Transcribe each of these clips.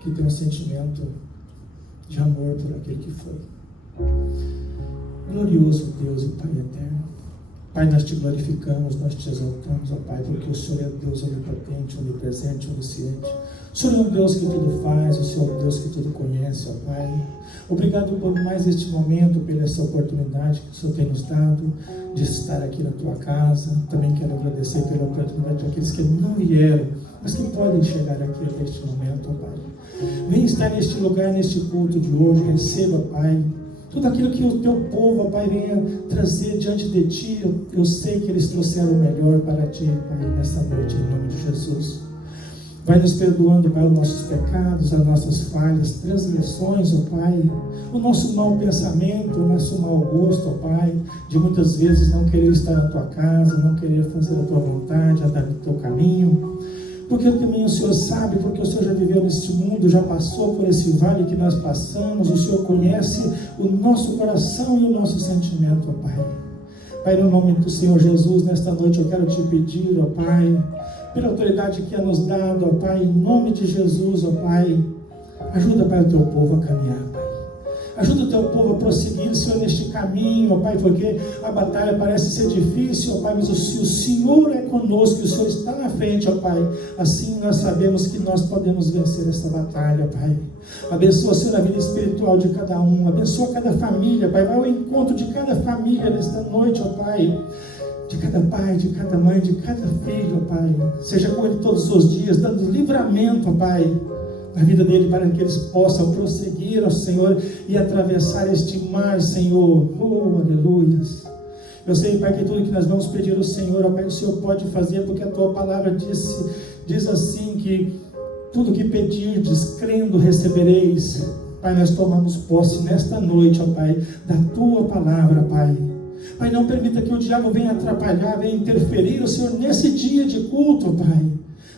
que tem um sentimento de amor por aquele que foi. Glorioso Deus e Pai eterno. Pai, nós te glorificamos, nós te exaltamos, ó Pai, porque o Senhor é Deus onipotente, onipresente, onisciente. O Senhor é um Deus que tudo faz, o Senhor é um Deus que tudo conhece, ó Pai. Obrigado por mais este momento, por essa oportunidade que o Senhor tem nos dado de estar aqui na tua casa. Também quero agradecer pela oportunidade daqueles que não vieram, mas que podem chegar aqui até este momento, ó Pai. Vem estar neste lugar, neste culto de hoje, receba, Pai, tudo aquilo que o teu povo, ó Pai, venha trazer diante de Ti. Eu sei que eles trouxeram o melhor para Ti, Pai, nesta noite, em nome de Jesus. Vai nos perdoando, Pai, os nossos pecados, as nossas falhas, transgressões, ó Pai, o nosso mau pensamento, o nosso mau gosto, ó Pai, de muitas vezes não querer estar na Tua casa, não querer fazer a Tua vontade, andar no Teu caminho. Porque também o Senhor sabe, porque o Senhor já viveu neste mundo, já passou por esse vale que nós passamos, o Senhor conhece o nosso coração e o nosso sentimento, ó Pai. Pai, no nome do Senhor Jesus, nesta noite eu quero te pedir, ó Pai, pela autoridade que é nos dado, ó Pai, em nome de Jesus, ó Pai, ajuda, Pai, o teu povo a caminhar, Pai. Ajuda o teu povo a prosseguir, Senhor, neste caminho, ó Pai, porque a batalha parece ser difícil, ó Pai, mas o Senhor é conosco, o Senhor está na frente, ó Pai. Assim nós sabemos que nós podemos vencer essa batalha, Pai. Abençoa, Senhor, a vida espiritual de cada um, abençoa cada família, Pai, vai ao encontro de cada família nesta noite, ó Pai. De cada pai, de cada mãe, de cada filho, ó Pai. Seja com ele todos os dias, dando livramento, ó Pai, na vida dele, para que eles possam prosseguir, ó Senhor, e atravessar este mar, Senhor. Oh, aleluias. Eu sei, Pai, que tudo que nós vamos pedir ao Senhor, ó Pai, o Senhor pode fazer, porque a Tua palavra diz assim, que tudo que pedirdes, crendo, recebereis. Pai, nós tomamos posse nesta noite, ó Pai, da Tua palavra, Pai. Pai, não permita que o diabo venha atrapalhar, venha interferir, o Senhor, nesse dia de culto, Pai,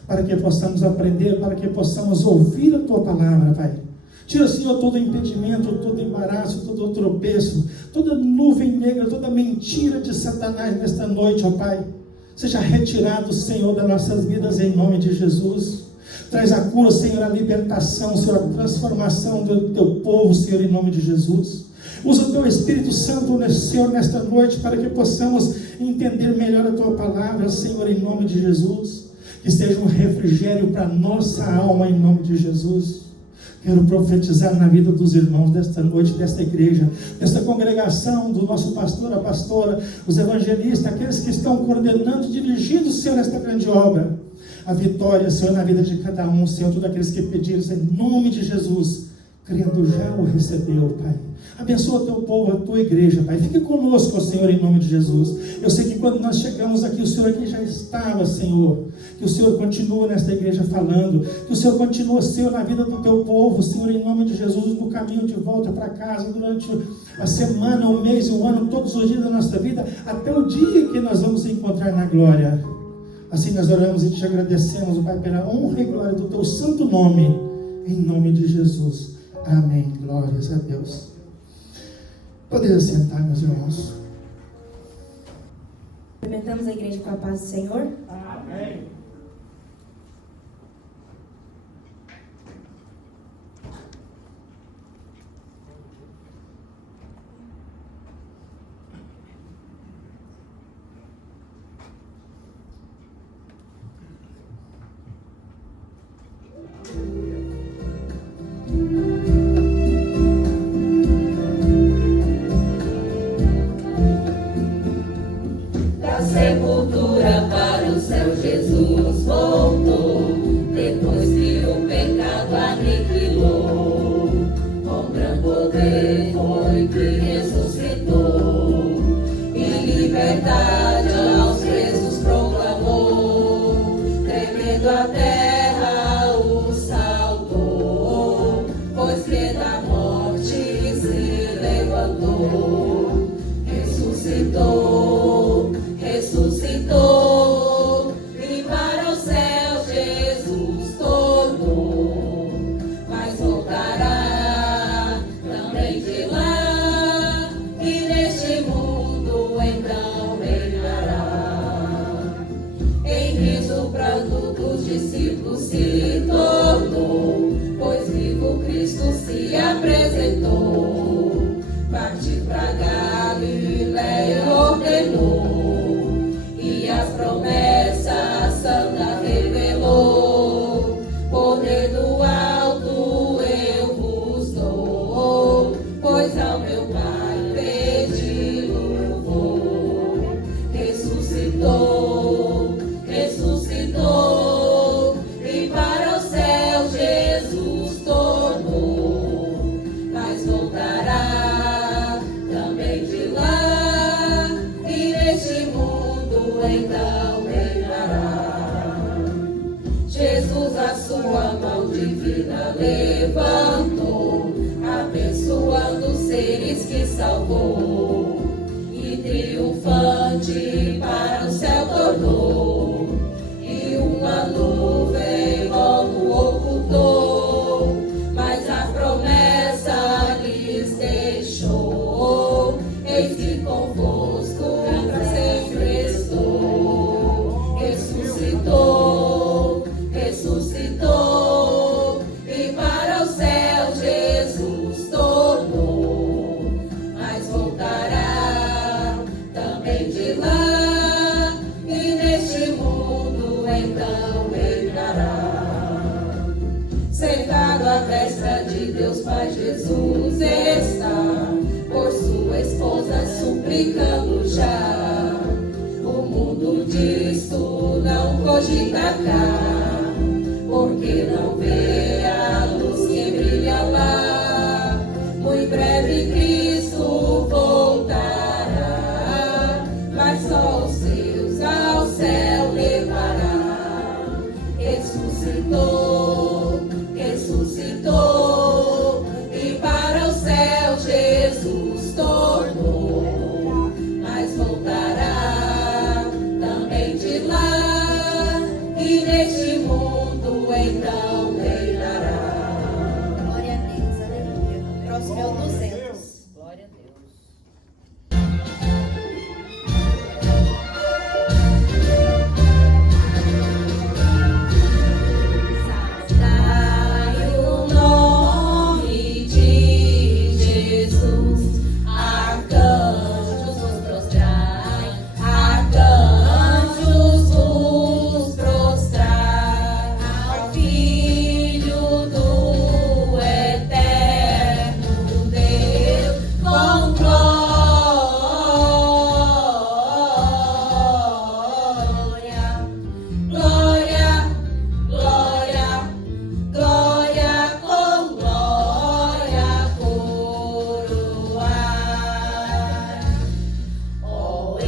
para que possamos aprender, para que possamos ouvir a Tua palavra, Pai. Tira, Senhor, todo impedimento, todo embaraço, todo tropeço, toda nuvem negra, toda mentira de Satanás nesta noite, ó Pai. Seja retirado, Senhor, das nossas vidas em nome de Jesus. Traz a cura, Senhor, a libertação, Senhor, a transformação do Teu povo, Senhor, em nome de Jesus. Usa o Teu Espírito Santo, Senhor, nesta noite, para que possamos entender melhor a Tua palavra, Senhor, em nome de Jesus. Que seja um refrigério para a nossa alma, em nome de Jesus. Quero profetizar na vida dos irmãos desta noite, desta igreja, desta congregação, do nosso pastor, a pastora, os evangelistas, aqueles que estão coordenando, dirigindo, Senhor, esta grande obra. A vitória, Senhor, na vida de cada um, Senhor, todos aqueles que pediram, em nome de Jesus, crendo já o recebeu, Pai. Abençoa o Teu povo, a Tua igreja, Pai. Fique conosco, Senhor, em nome de Jesus. Eu sei que quando nós chegamos aqui, o Senhor aqui já estava, Senhor. Que o Senhor continua nesta igreja falando. Que o Senhor continua, Senhor, na vida do Teu povo, Senhor, em nome de Jesus, no caminho de volta para casa, durante a semana, o mês, o ano, todos os dias da nossa vida, até o dia que nós vamos encontrar na glória. Assim nós oramos e te agradecemos, Pai, pela honra e glória do Teu santo nome, em nome de Jesus. Amém. Glórias a Deus. Podem sentar, meus irmãos. Cumprimentamos a igreja com a paz do Senhor. Amém. Sepultura para o céu Jesus voltou, depois que o pecado aniquilou. Com grande poder foi que ressuscitou, e liberdade aos presos proclamou. Tremendo a terra o salvou, pois que da morte se levantou, ressuscitou, e para o céu Jesus tornou, mas voltará. levantou, abençoando os seres que salvou, e triunfante para o céu tornou, e uma nuvem logo ocultou, mas a promessa lhes deixou, eis que convosco para sempre estou. Ressuscitou, ressuscitou, e para o céu Jesus tornou, mas voltará também de lá, e neste mundo então reinará. Sentado à destra de Deus Pai, Jesus está, por sua esposa suplicando já. O mundo disto não cogita cá, porque não vê a luz que brilha lá. Muito breve Cristo voltará, mas só os seus ao céu levará. Ressuscitou, ressuscitou, e para o céu Jesus tornou, mas voltará também de lá, e neste mundo então reinará. Glória a Deus, aleluia. Próximo é o 200. Glória a Deus. Saudai o nome de Jesus, arcanjos vos prostrai, arcanjos vos prostrai, ao Filho do eterno Deus, com glória, glória, glória, glória, com glória coroai. Ó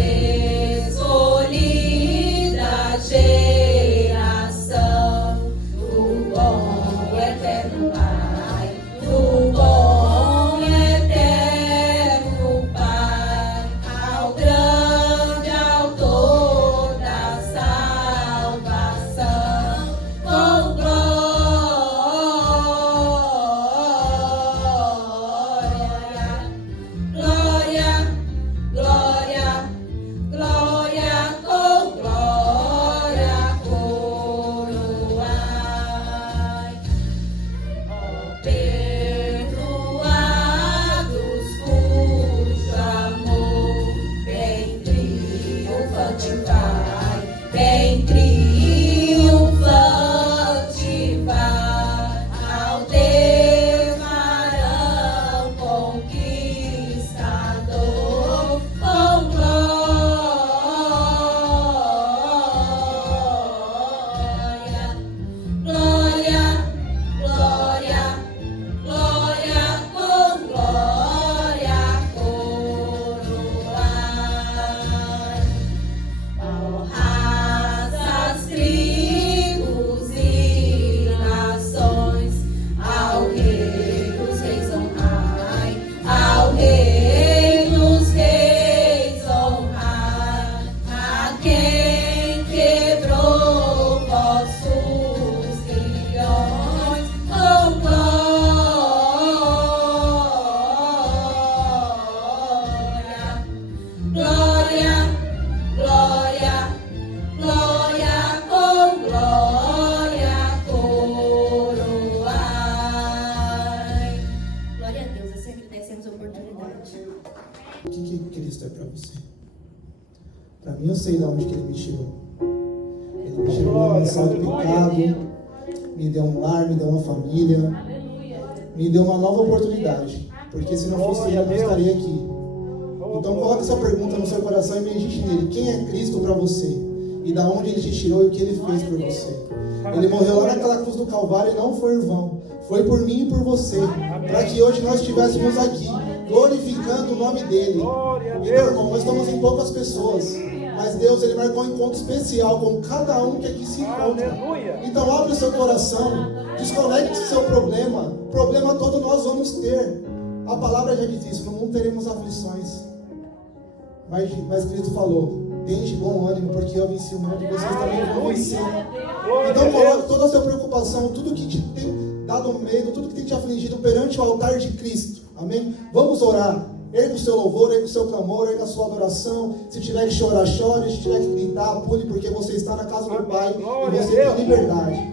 escolhida geração do bom e eterno Pai, do bom e eterno Pai, ao grande autor da salvação, com glória, glória, glória, com glória coroai. Ó perdoados cujo amor bem triunfante vai, bem triunfante vai, ao demarão conquistador, com glória, glória, glória, glória, com glória coroai. Ó raças, tribos e nações, ao Rei dos Reis honrai, ao Rei dos Reis honrai, a quem quebrou vossos grilhões, com glória, glória, glória, com glória coroai. Glória a Deus, é sempre que temos oportunidade. O que Cristo é para você? Para mim, eu sei de onde que Ele me tirou. Ele me tirou do sal do pecado, me deu um lar, me deu uma família, me deu uma nova oportunidade. Porque se não fosse Ele, eu não estaria aqui. Então coloque essa pergunta no seu coração e medite nele. Quem é Cristo para você? E da onde Ele te tirou e o que Ele fez por você? Ele morreu lá naquela cruz do Calvário e não foi em vão. Foi por mim e por você. Para que hoje nós estivéssemos aqui, glorificando o nome dEle. Então, irmão, nós estamos em poucas pessoas. Mas Deus, Ele marcou um encontro especial com cada um que aqui se encontra. Então abre o seu coração, desconecte o seu problema. ter, a palavra já diz isso, no mundo teremos aflições. Mas Cristo falou, tende bom ânimo, porque eu venci o mundo e vocês também vão vencer. Então coloque toda a sua preocupação, tudo que te tem dado medo, tudo que tem te afligido perante o altar de Cristo. Amém? Vamos orar. Erga o seu louvor, erga o seu clamor, erga a sua adoração. Se tiver que chorar, chore. Se tiver que gritar, pule, porque você está na casa do Pai e você tem liberdade.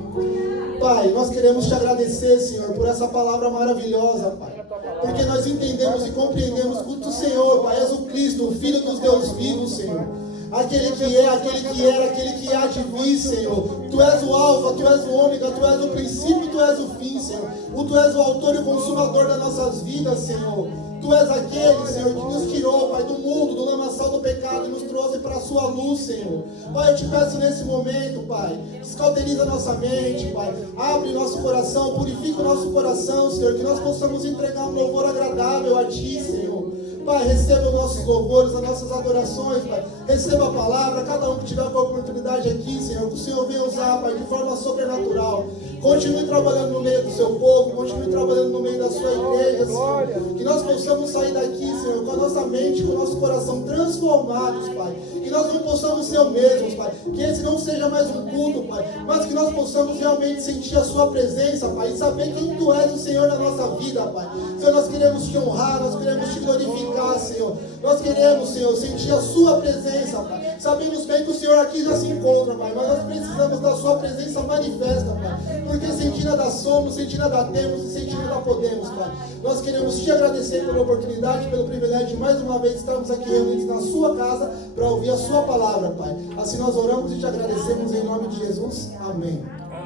Pai, nós queremos te agradecer, Senhor, por essa palavra maravilhosa, Pai. Porque nós entendemos e compreendemos que o Senhor, Pai, és o Cristo, o Filho dos Deus vivos, Senhor. Aquele que é, aquele que era, aquele que há de vir, Senhor. Tu és o alfa, tu és o ômega, tu és o princípio, tu és o fim, Senhor. Tu és o autor e o consumador das nossas vidas, Senhor. Tu és aquele, Senhor, que nos tirou, Pai, do mundo, do lamaçal do pecado e nos trouxe para a sua luz, Senhor. Pai, eu te peço nesse momento, Pai, descauteriza nossa mente, Pai. Abre nosso coração, purifica o nosso coração, Senhor, que nós possamos entregar um louvor agradável a Ti, Senhor. Pai, receba os nossos louvores, as nossas adorações, Pai. Receba a palavra, cada um que tiver com a oportunidade aqui, Senhor, que o Senhor venha usar, Pai, de forma sobrenatural. Continue trabalhando no meio do seu povo, continue trabalhando no meio da sua igreja, Senhor. Que nós possamos sair daqui, Senhor, com a nossa mente, com o nosso coração transformados, Pai. Que nós não possamos ser os mesmos, Pai. Que esse não seja mais um culto, Pai. Mas que nós possamos realmente sentir a sua presença, Pai. E saber quem Tu és, o Senhor, na nossa vida, Pai. Senhor, nós queremos Te honrar, nós queremos Te glorificar, Senhor. Nós queremos, Senhor, sentir a Sua presença, Pai. Sabemos bem que o Senhor aqui já se encontra, Pai. Mas nós precisamos da Sua presença manifesta, Pai. Porque sem Ti nada somos, sem Ti nada temos e sem Ti nada podemos, Pai. Nós queremos Te agradecer pela oportunidade, pelo privilégio de mais uma vez estarmos aqui reunidos na Sua casa para ouvir a Sua palavra, Pai. Assim nós oramos e Te agradecemos em nome de Jesus. Amém.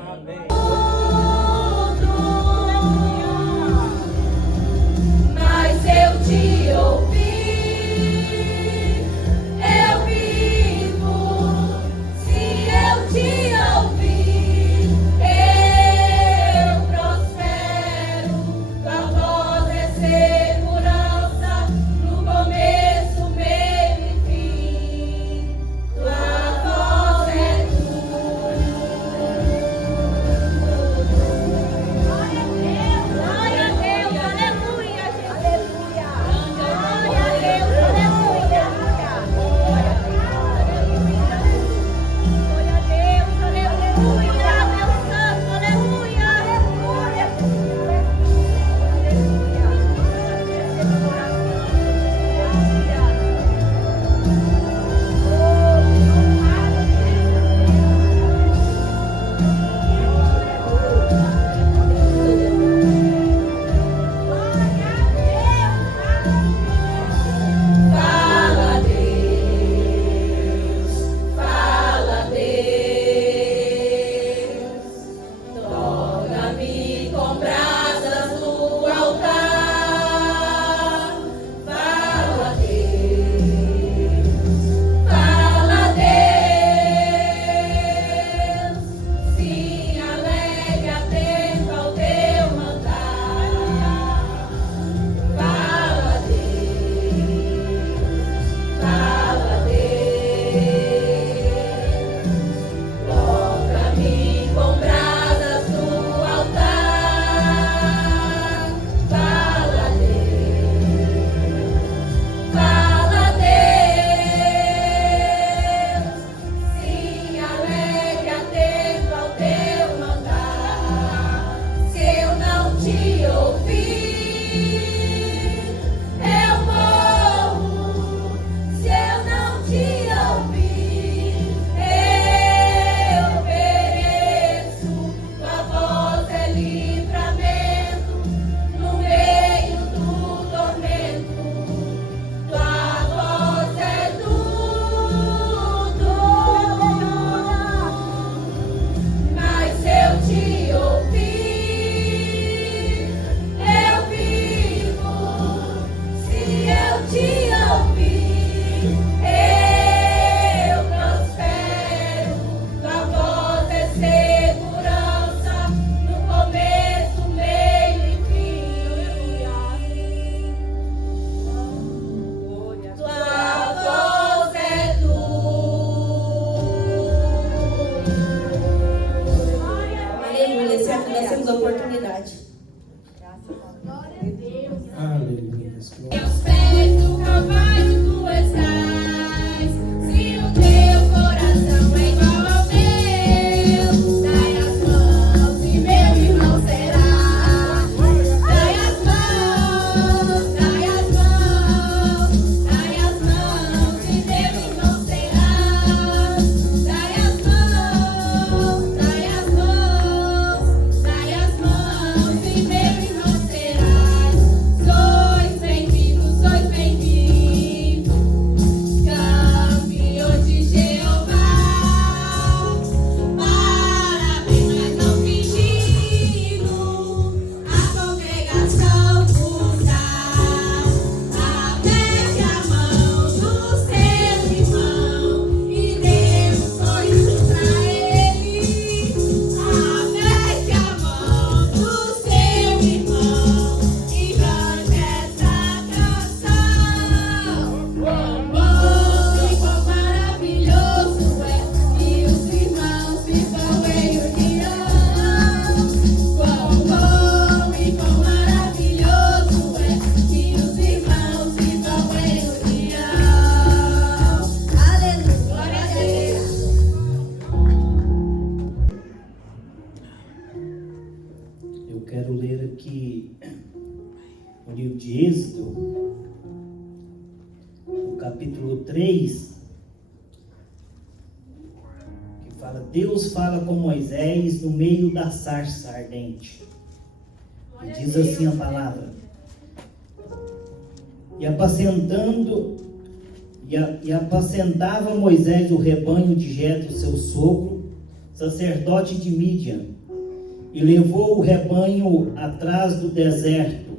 Amém. Mas eu te ouvi. Nós temos a oportunidade. Graças a Deus. Aleluia. Aos pés do Calvário tu estás. Se o teu coração é igual ao meu, dai as mãos e meu irmão será. Dai as mãos, dai as mãos, dai as mãos e meu irmão será. Dai as mãos, dai as mãos, dai as mãos e meu irmão será. Sois bem-vindos, campeão de Jeová. Parabéns, mas não fingindo, a congregação curta. Aperte a mão do seu irmão e dê sorriso pra ele. Aperte a mão do seu irmão e cante essa canção. Quão bom e quão maravilhoso é que os irmãos vivam em união. Quão bom e quão maravilhoso é que os irmãos vivam em união. Aleluia, glória a Deus. Eu quero ler aqui o livro de Êxodo, o capítulo 3, que fala: Deus fala com Moisés no meio da sarça ardente. E diz assim a palavra: E apacentava Moisés o rebanho de Jetro, seu sogro, sacerdote de Mídian, e levou o rebanho atrás do deserto,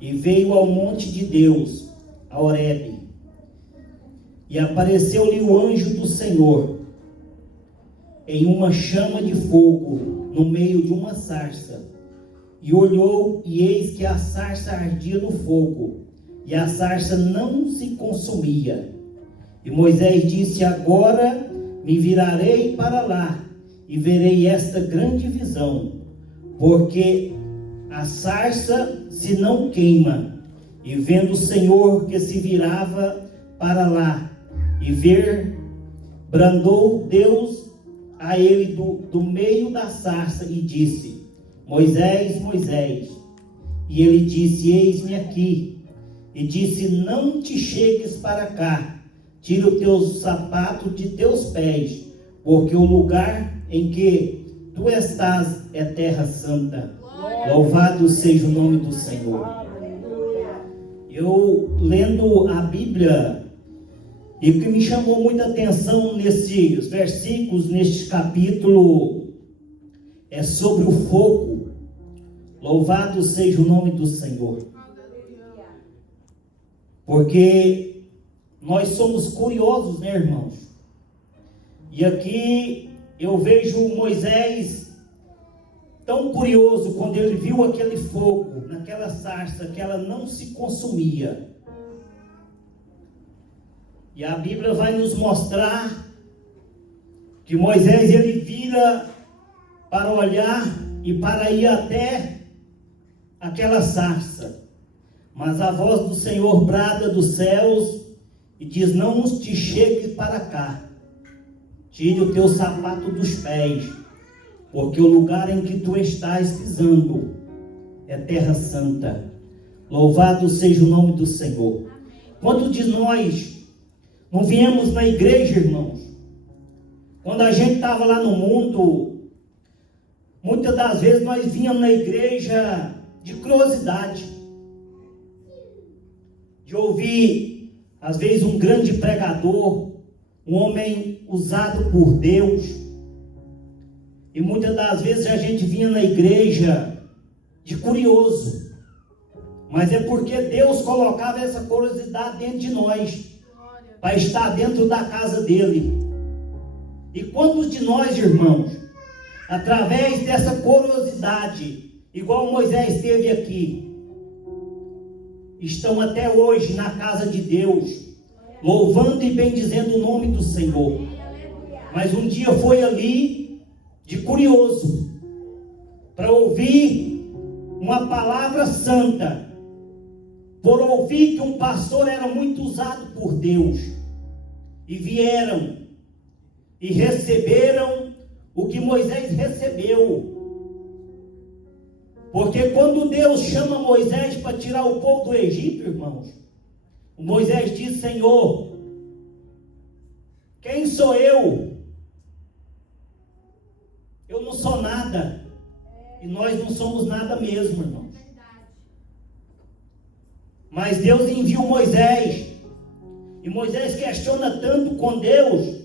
e veio ao monte de Deus, a Horebe. E apareceu-lhe o anjo do Senhor, em uma chama de fogo, no meio de uma sarça. E olhou, e eis que a sarça ardia no fogo, e a sarça não se consumia. E Moisés disse: Agora me virarei para lá, e verei esta grande visão, porque a sarça se não queima. E vendo o Senhor que se virava para lá, e ver, brandou Deus a ele do meio da sarça, e disse: Moisés, Moisés. E ele disse: Eis-me aqui. E disse: Não te chegues para cá, tira o teu sapato de teus pés, porque o lugar em que tu estás é terra santa. Louvado seja o nome do Senhor. Eu, lendo a Bíblia, e o que me chamou muita atenção nesses versículos, neste capítulo, é sobre o fogo. Louvado seja o nome do Senhor. Porque nós somos curiosos, né, irmãos? E aqui eu vejo Moisés tão curioso quando ele viu aquele fogo naquela sarça, que ela não se consumia. E a Bíblia vai nos mostrar que Moisés, ele vira para olhar e para ir até aquela sarça. Mas a voz do Senhor brada dos céus e diz: Não te chegue para cá, tire o teu sapato dos pés, porque o lugar em que tu estás pisando é terra santa. Louvado seja o nome do Senhor. Quantos de nós não viemos na igreja, irmãos? Quando a gente estava lá no mundo, muitas das vezes nós vínhamos na igreja de curiosidade, de ouvir, às vezes, um grande pregador, um homem usado por Deus. E muitas das vezes a gente vinha na igreja de curioso, mas é porque Deus colocava essa curiosidade dentro de nós, para estar dentro da casa dele. E quantos de nós, irmãos, através dessa curiosidade, igual Moisés teve aqui, estão até hoje na casa de Deus, louvando e bendizendo o nome do Senhor? Mas um dia foi ali de curioso, para ouvir uma palavra santa, por ouvir que um pastor era muito usado por Deus, e vieram e receberam o que Moisés recebeu. Porque quando Deus chama Moisés para tirar o povo do Egito, irmãos, Moisés diz: Senhor, quem sou eu? Eu não sou nada. E nós não somos nada mesmo, irmãos. Mas Deus enviou Moisés. E Moisés questiona tanto com Deus,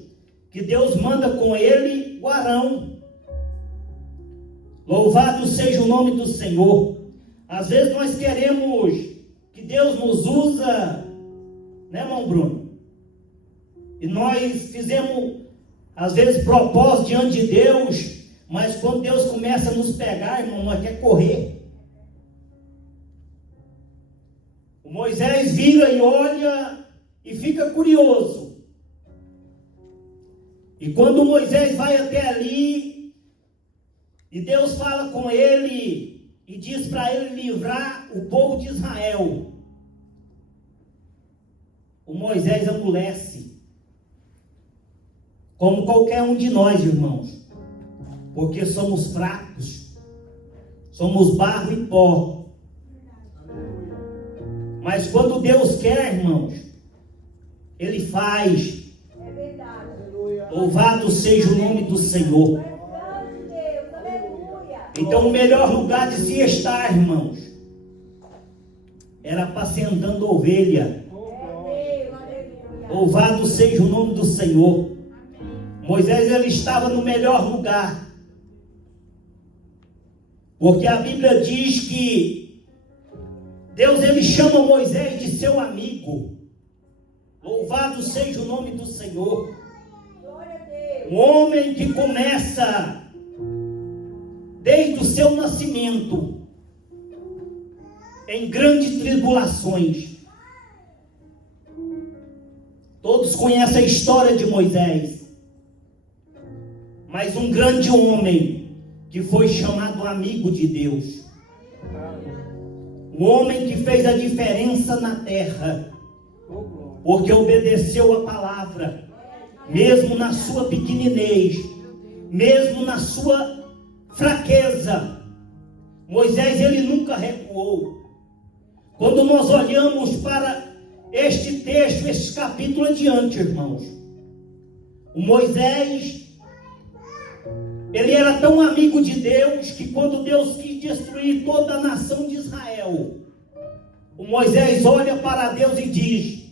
que Deus manda com ele o Arão. Louvado seja o nome do Senhor. Às vezes nós queremos que Deus nos usa, né, irmão Bruno? E nós fizemos, às vezes, propósito diante de Deus, mas quando Deus começa a nos pegar, irmão, nós quer correr. O Moisés vira e olha e fica curioso. E quando Moisés vai até ali, e Deus fala com ele e diz para ele livrar o povo de Israel, o Moisés amolece, como qualquer um de nós, irmãos, porque somos fracos, somos barro e pó. Mas quando Deus quer, irmãos, Ele faz. É verdade. Louvado seja o nome do Senhor. Deus, aleluia. Então o melhor lugar de se estar, irmãos, era apacentando ovelha. Louvado seja o nome do Senhor. Moisés, ele estava no melhor lugar. Porque a Bíblia diz que Deus, ele chama Moisés de seu amigo. Louvado seja o nome do Senhor. Um homem que começa desde o seu nascimento em grandes tribulações. Todos conhecem a história de Moisés. Mas um grande homem que foi chamado amigo de Deus. Um homem que fez a diferença na terra, porque obedeceu a palavra, mesmo na sua pequenez, mesmo na sua fraqueza. Moisés, ele nunca recuou. Quando nós olhamos para este texto, este capítulo adiante, irmãos, o Moisés, ele era tão amigo de Deus que quando Deus quis destruir toda a nação de Israel, o Moisés olha para Deus e diz: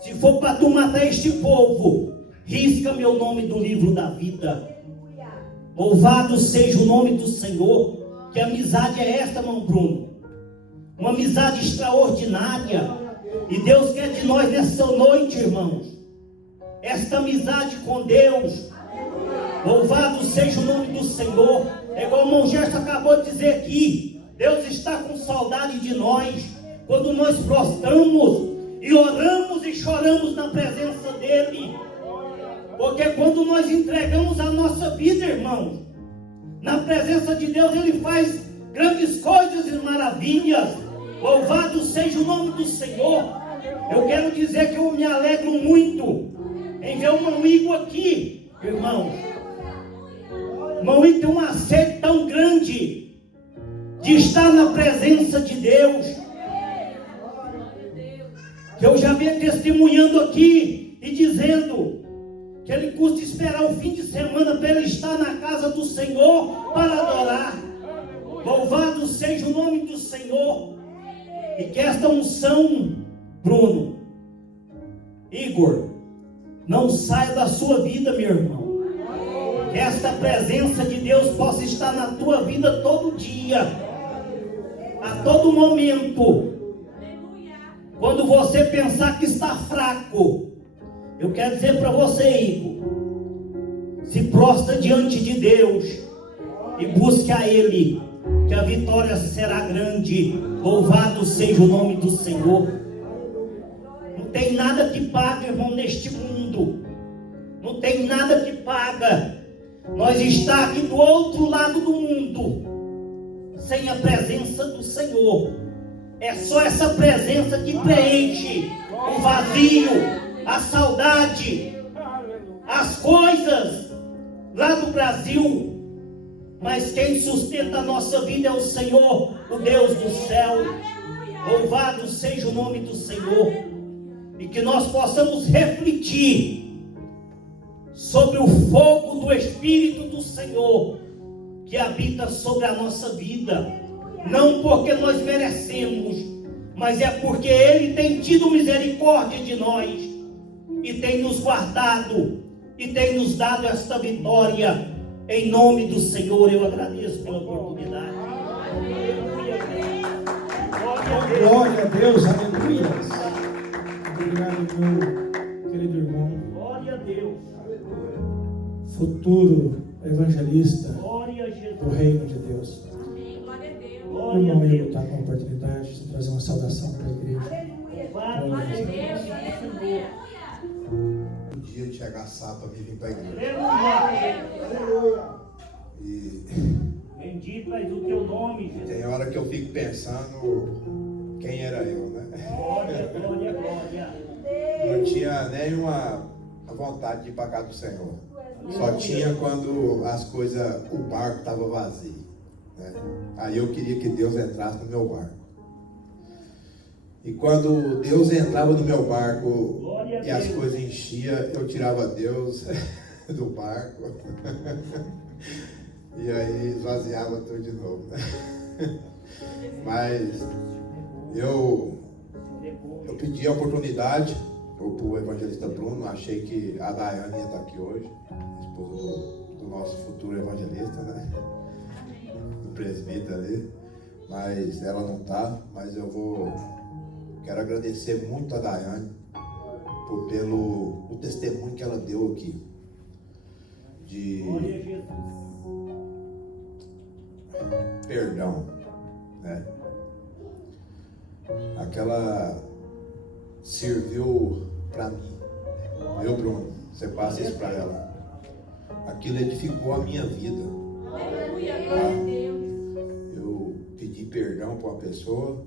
se for para tu matar este povo, risca meu nome do livro da vida. Louvado seja o nome do Senhor. Que amizade é esta, irmão Bruno? Uma amizade extraordinária. E Deus quer de nós nessa noite, irmãos, esta amizade com Deus. Louvado seja o nome do Senhor. É igual o irmão Gerson acabou de dizer aqui. Deus está com saudade de nós. Quando nós prostramos e oramos e choramos na presença dEle. Porque quando nós entregamos a nossa vida, irmãos, na presença de Deus, Ele faz grandes coisas e maravilhas. Louvado seja o nome do Senhor. Eu quero dizer que eu me alegro muito em ver um amigo aqui, irmão. Irmão, e tem uma sede tão grande de estar na presença de Deus, que eu já venho testemunhando aqui e dizendo que ele custa esperar o fim de semana para ele estar na casa do Senhor para adorar. Louvado seja o nome do Senhor. E que esta unção, Bruno, Igor, não saia da sua vida, meu irmão. Que esta presença de Deus possa estar na tua vida todo dia, a todo momento. Quando você pensar que está fraco, eu quero dizer para você, Igor, se prostra diante de Deus e busque a Ele, que a vitória será grande. Louvado seja o nome do Senhor. Não tem nada que paga, irmão, neste mundo. Não tem nada que paga nós estar aqui do outro lado do mundo sem a presença do Senhor. É só essa presença que preenche o vazio, a saudade, as coisas lá do Brasil. Mas quem sustenta a nossa vida é o Senhor, o Deus do céu. Louvado seja o nome do Senhor. E que nós possamos refletir sobre o fogo do Espírito do Senhor que habita sobre a nossa vida. Não porque nós merecemos, mas é porque Ele tem tido misericórdia de nós e tem nos guardado e tem nos dado esta vitória. Em nome do Senhor, eu agradeço pela oportunidade. Glória a Deus, aleluia. Obrigado, meu querido irmão. Glória a Deus. Futuro evangelista Glória a Jesus. do reino de Deus. Glória a Deus. O Glória a irmão ia Deus. lutar com a oportunidade de trazer uma saudação para a igreja. Glória a Deus. Aleluia. Um dia de chegar sábado para vir para a igreja. Aleluia. E Bendito és o teu nome, Jesus. tem hora que eu fico pensando quem era eu, né? Glória, glória, glória. Não tinha nenhuma vontade de ir para casa do Senhor. Só tinha quando as coisas, o barco estava vazio, né? Aí eu queria que Deus entrasse no meu barco. E quando Deus entrava no meu barco e as coisas enchiam, eu tirava Deus do barco. E aí esvaziava tudo de novo, né? Mas eu pedi a oportunidade para o evangelista Bruno. Achei que a Daiane ia estar aqui hoje, esposa do nosso futuro evangelista, né? Do presbítero ali. Mas ela não está. Mas quero agradecer muito a Daiane pelo o testemunho que ela deu aqui. Glória a Jesus. Perdão, né? Aquela serviu para mim, meu Bruno, você passa isso para ela. Aquilo edificou a minha vida. Aleluia. Glória a Deus. Eu pedi perdão para uma pessoa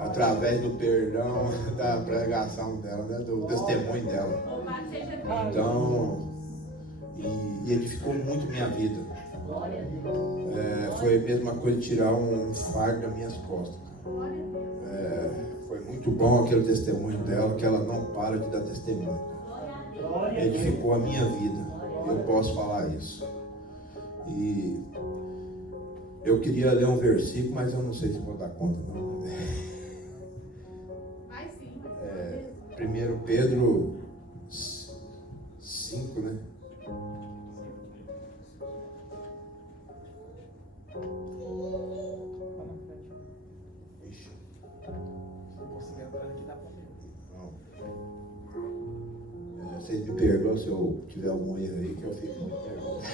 através do perdão da pregação dela, né? Do testemunho dela. Louvado seja Deus. Então, e edificou muito minha vida. Foi a mesma coisa de tirar um fardo das minhas costas. Foi muito bom aquele testemunho dela, que ela não para de dar testemunho. Edificou a minha vida. Eu posso falar isso. E eu queria ler um versículo, mas eu não sei se vou dar conta, não. Vai sim. 1 Pedro 5, né? Ixi. Não. Vocês me perdoam se eu tiver algum erro aí, que eu fico muito nervoso.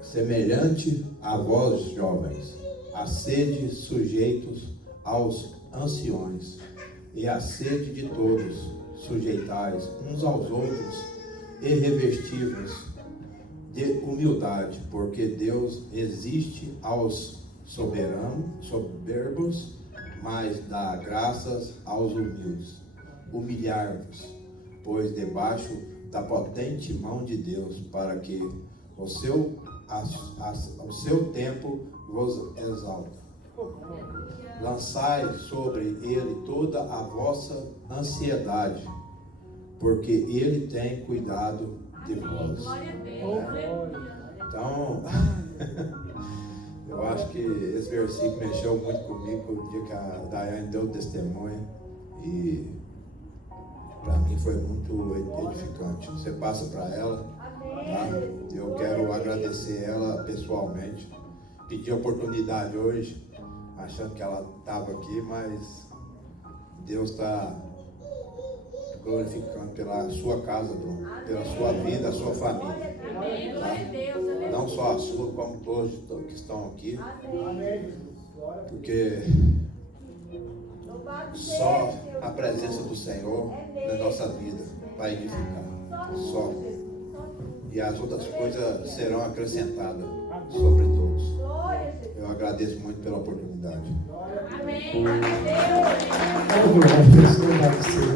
Semelhante a vós, jovens, a sede sujeitos aos anciões, e a sede de todos, sujeitais uns aos outros, e revestivos de humildade, porque Deus resiste aos soberbos, mas dá graças aos humildes. Humilhar-vos, pois debaixo da potente mão de Deus, para que ao seu tempo vos exalta. Lançai sobre ele toda a vossa ansiedade, porque ele tem cuidado de vós. Glória a Deus. Aleluia. Então, eu acho que esse versículo mexeu muito comigo no dia que a Daiane deu testemunho, e para mim foi muito edificante. Você passa para ela, tá? Eu quero agradecer ela pessoalmente. Pedi a oportunidade hoje, achando que ela estava aqui, mas Deus está glorificando pela sua casa, Bruno, pela sua vida, a sua família. Amém. Glória a Deus. Aleluia. Não só a sua, como todos que estão aqui. Porque só a presença do Senhor na nossa vida vai edificar. Só. E as outras coisas serão acrescentadas sobre todos. Eu agradeço. agradeço muito pela oportunidade. Amém. Louvado seja.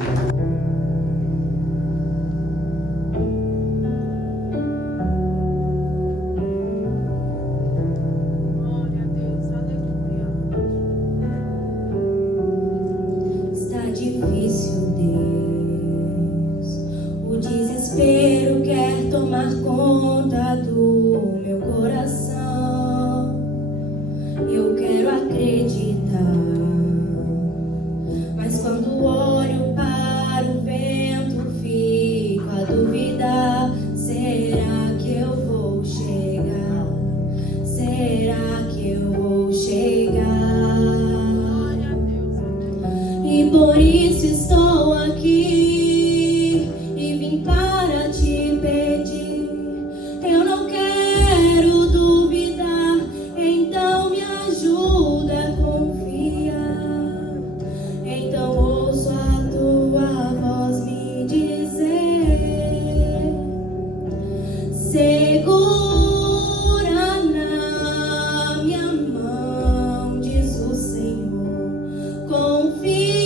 Glória a Deus, aleluia. Está difícil, Deus. O desespero quer tomar conta do meu coração. Eu quero acreditar, mas quando olho para o vento, fico a duvidar. Será que eu vou chegar? Será que eu vou chegar? E por isso estou aqui e vim para te pedir. Eu não quero duvidar, então me ajuda a confiar. Então ouço a tua voz me dizer: segura na minha mão, diz o Senhor. Confia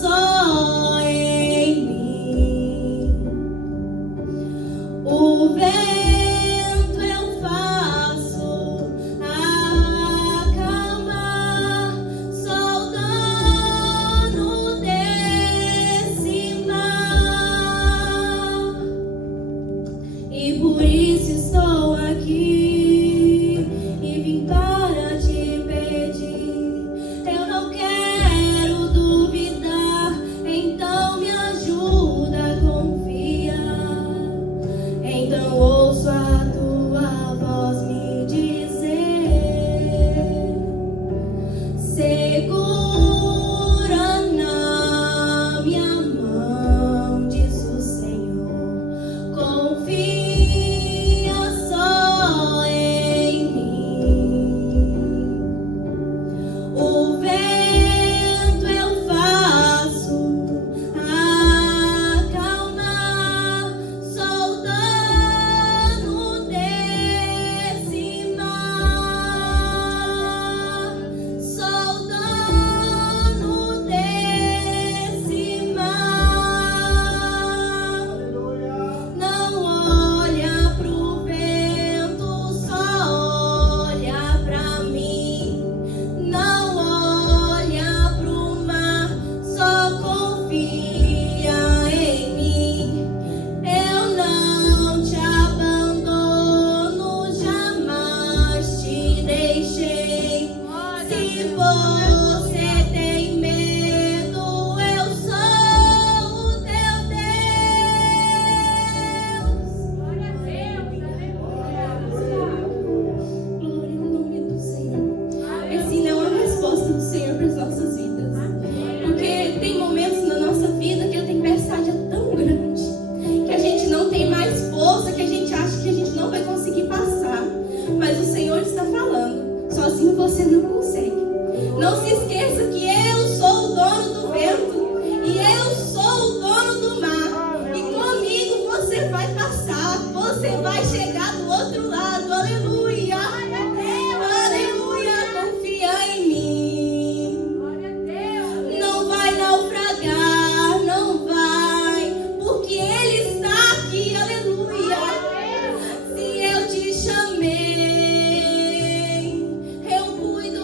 só em mim. O vento eu faço acalmar, soldando desse mar. E por isso estou aqui e vim para te pedir. Eu não quero duvidar, então me ajuda a confiar. Então ouço a tua voz me dizer: segura na minha mão, diz o Senhor. Confia só em mim. O vento eu faço acalmar, soldando desse mar, soldando desse mar. Não olha pro vento, só olha pra mim. Não olha pro mar, só confia em mim. Eu não te abandono, jamais te deixei. Se você tem medo, eu sou o teu Deus. Glória a Deus, aleluia. Glória ao nome do Senhor. Esse não é a resposta do Senhor para as nossas vidas. Porque tem momentos na nossa vida que a tempestade é tão grande, que a gente não tem mais força, que a gente acha que a gente não vai conseguir passar. Mas o Senhor está falando: sozinho você não consegue. Não se esqueça que eu sou o dono do vento e eu sou o dono do mar. E comigo você vai passar, você vai chegar do outro lado. Aleluia! Aleluia! Confia em mim. Glória a Deus. Não vai naufragar, não vai, porque Ele está aqui. Aleluia! Se eu te chamei, eu cuido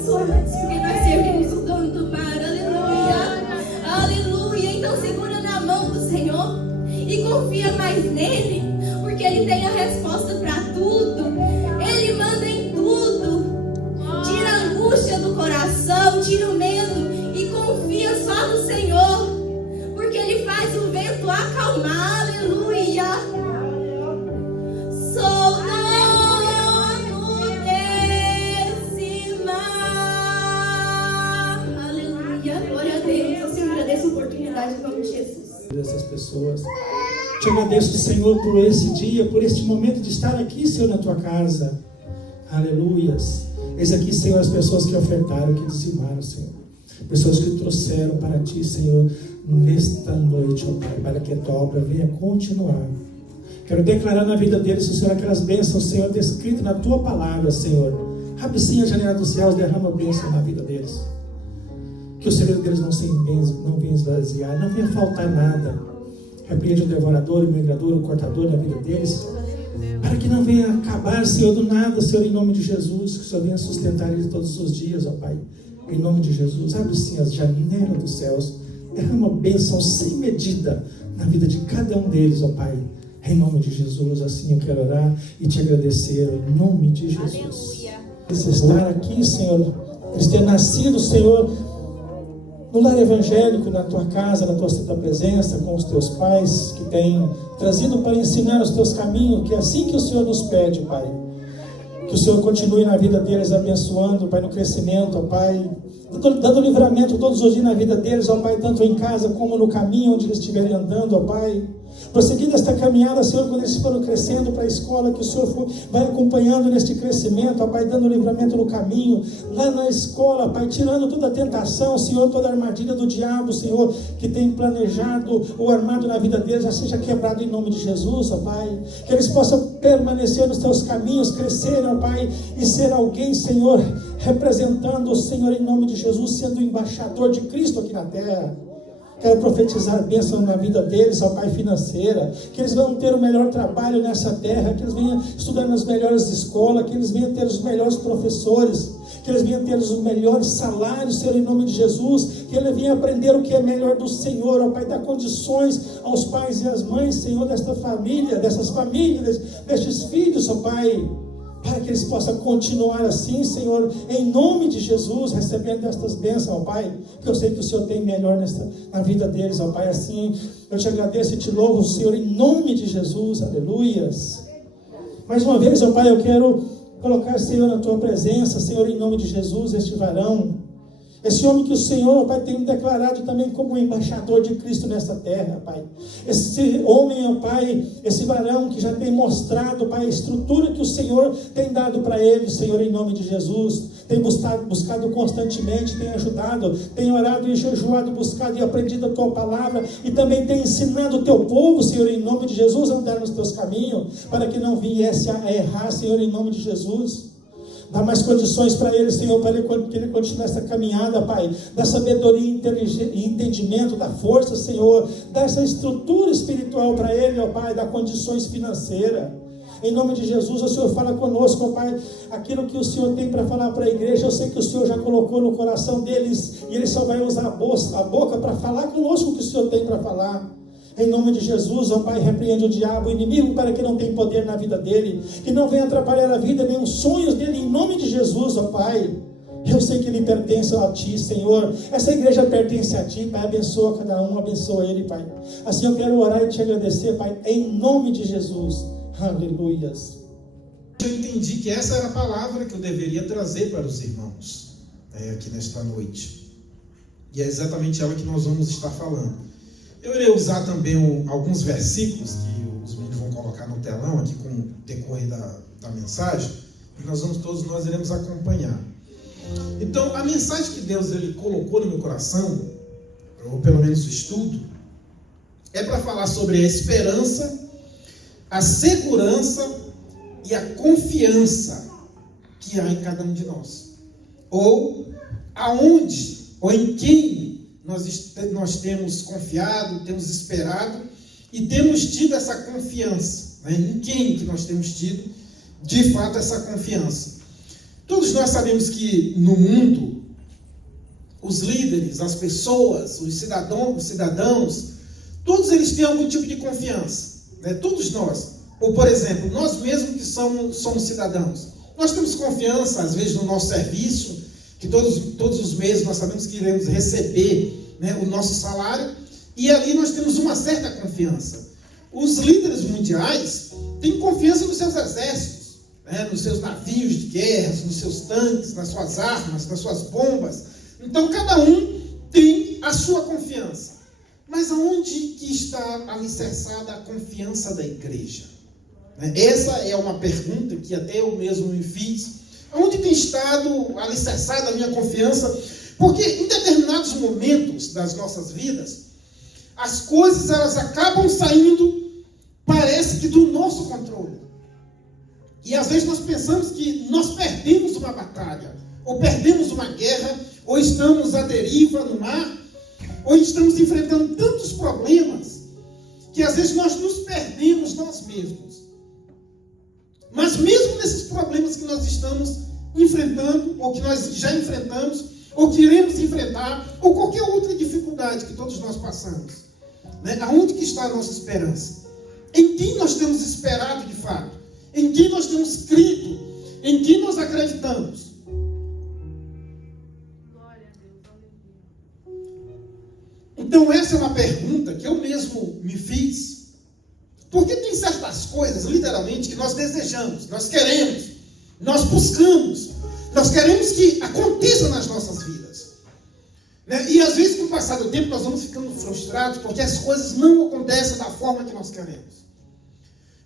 abençoados, porque nós servimos o dono do mar. Aleluia. Aleluia. Então segura na mão do Senhor e confia mais nele, porque ele tem a resposta para tudo. Ele manda em tudo. Tira a angústia do coração, tira o medo e confia só no Senhor, porque ele faz o vento acalmar. Aleluia. Sou dono desse mar. Aleluia. Glória a Deus. Eu te agradeço a oportunidade em nome de Jesus. Essas pessoas. Te agradeço, Senhor, por esse dia, por este momento de estar aqui, Senhor, na tua casa. Aleluias. Eis aqui, Senhor, as pessoas que ofertaram, que dizimaram, Senhor. Pessoas que trouxeram para ti, Senhor, nesta noite, ó Pai, para que a tua obra venha continuar. Quero declarar na vida deles, Senhor, aquelas bênçãos, Senhor, descritas na tua palavra, Senhor. Abre sim a janela dos céus, derrama bênção na vida deles. Que o segredo deles não venha esvaziar, não venha faltar nada. Repreende o devorador, o migrador, o cortador na vida deles, para que não venha acabar, Senhor, do nada, Senhor, em nome de Jesus, que o Senhor venha sustentar eles todos os dias, ó Pai, em nome de Jesus. Abre sim as janelas dos céus, derrama bênção sem medida na vida de cada um deles, ó Pai, em nome de Jesus. Assim eu quero orar e te agradecer, em nome de Jesus. Aleluia. Esse estar aqui, Senhor, eles terem nascido, Senhor, no lar evangélico, na tua casa, na tua santa presença, com os teus pais, que têm trazido para ensinar os teus caminhos, que é assim que o Senhor nos pede, Pai. Que o Senhor continue na vida deles, abençoando, Pai, no crescimento, ó Pai, dando livramento todos os dias na vida deles, ó Pai, tanto em casa como no caminho onde eles estiverem andando, ó Pai. Prosseguindo esta caminhada, Senhor, quando eles foram crescendo para a escola, que o Senhor vai acompanhando neste crescimento, ó Pai, dando livramento no caminho, lá na escola, Pai, tirando toda a tentação, Senhor, toda a armadilha do diabo, Senhor, que tem planejado ou armado na vida deles, já seja quebrado em nome de Jesus, ó Pai, que eles possam permanecer nos teus caminhos, crescer, ó Pai, e ser alguém, Senhor, representando o Senhor em nome de Jesus, sendo embaixador de Cristo aqui na terra. Quero profetizar bênção na vida deles, ó Pai, financeira, que eles vão ter o melhor trabalho nessa terra, que eles venham estudar nas melhores escolas, que eles venham ter os melhores professores, que eles venham ter os melhores salários, Senhor, em nome de Jesus, que eles venham aprender o que é melhor do Senhor, ó Pai, dar condições aos pais e às mães, Senhor, desta família, dessas famílias, destes filhos, ó Pai, para que eles possam continuar assim, Senhor, em nome de Jesus, recebendo estas bênçãos, ó Pai, porque eu sei que o Senhor tem melhor na vida deles, ó Pai. Assim, eu te agradeço e te louvo, Senhor, em nome de Jesus, aleluias. Mais uma vez, ó Pai, eu quero colocar, Senhor, na tua presença, Senhor, em nome de Jesus, este varão, esse homem que o Senhor, ó Pai, tem declarado também como embaixador de Cristo nessa terra, Pai. Esse homem, ó Pai, esse varão que já tem mostrado, Pai, a estrutura que o Senhor tem dado para ele, Senhor, em nome de Jesus. Tem buscado constantemente, tem ajudado, tem orado e jejuado, buscado e aprendido a tua palavra, e também tem ensinado o teu povo, Senhor, em nome de Jesus, a andar nos teus caminhos, para que não viesse a errar, Senhor, em nome de Jesus. Dá mais condições para ele, Senhor, para que ele continue essa caminhada, Pai. Da sabedoria e entendimento, da força, Senhor. Dá essa estrutura espiritual para ele, ó Pai. Dá condições financeiras. Em nome de Jesus, o Senhor fala conosco, ó Pai. Aquilo que o Senhor tem para falar para a igreja, eu sei que o Senhor já colocou no coração deles. E ele só vai usar a boca para falar conosco o que o Senhor tem para falar. Em nome de Jesus, ó Pai, repreende o diabo, o inimigo, para que não tenha poder na vida dele, que não venha atrapalhar a vida, nem os sonhos dele, em nome de Jesus, ó Pai. Eu sei que ele pertence a Ti, Senhor. Essa igreja pertence a Ti, Pai. Abençoa cada um, abençoa ele, Pai. Assim eu quero orar e Te agradecer, Pai, em nome de Jesus. Aleluias. Eu entendi que essa era a palavra que eu deveria trazer para os irmãos aqui nesta noite. E é exatamente ela que nós vamos estar falando. Eu irei usar também alguns versículos que os meninos vão colocar no telão aqui com o decorrer da mensagem, e todos nós iremos acompanhar. Então, a mensagem que Deus ele colocou no meu coração, ou pelo menos o estudo, é para falar sobre a esperança, a segurança e a confiança que há em cada um de nós. Ou aonde, ou em quem nós temos confiado, temos esperado e temos tido essa confiança. Em quem que nós temos tido, de fato, essa confiança? Todos nós sabemos que no mundo, os líderes, as pessoas, os cidadãos, todos eles têm algum tipo de confiança, né? Todos nós. Ou, por exemplo, nós mesmos que somos cidadãos, nós temos confiança, às vezes, no nosso serviço, que todos os meses nós sabemos que iremos receber, né, o nosso salário, e ali nós temos uma certa confiança. Os líderes mundiais têm confiança nos seus exércitos, né, nos seus navios de guerra, nos seus tanques, nas suas armas, nas suas bombas. Então, cada um tem a sua confiança. Mas aonde que está alicerçada a confiança da igreja? Essa é uma pergunta que até eu mesmo me fiz. Onde tem estado alicerçada a minha confiança? Porque em determinados momentos das nossas vidas, as coisas elas acabam saindo, parece que do nosso controle. E às vezes nós pensamos que nós perdemos uma batalha, ou perdemos uma guerra, ou estamos à deriva no mar, ou estamos enfrentando tantos problemas, que às vezes nós nos perdemos nós mesmos. Mas mesmo nesses problemas que nós estamos enfrentando, ou que nós já enfrentamos, ou que iremos enfrentar, ou qualquer outra dificuldade que todos nós passamos, né? Aonde que está a nossa esperança? Em quem nós temos esperado de fato? Em quem nós temos crido? Em quem nós acreditamos? Então essa é uma pergunta que eu mesmo me fiz. Porque tem certas coisas, literalmente, que nós desejamos, nós queremos, nós buscamos, nós queremos que aconteça nas nossas vidas. Né? E às vezes, com o passar do tempo, nós vamos ficando frustrados porque as coisas não acontecem da forma que nós queremos.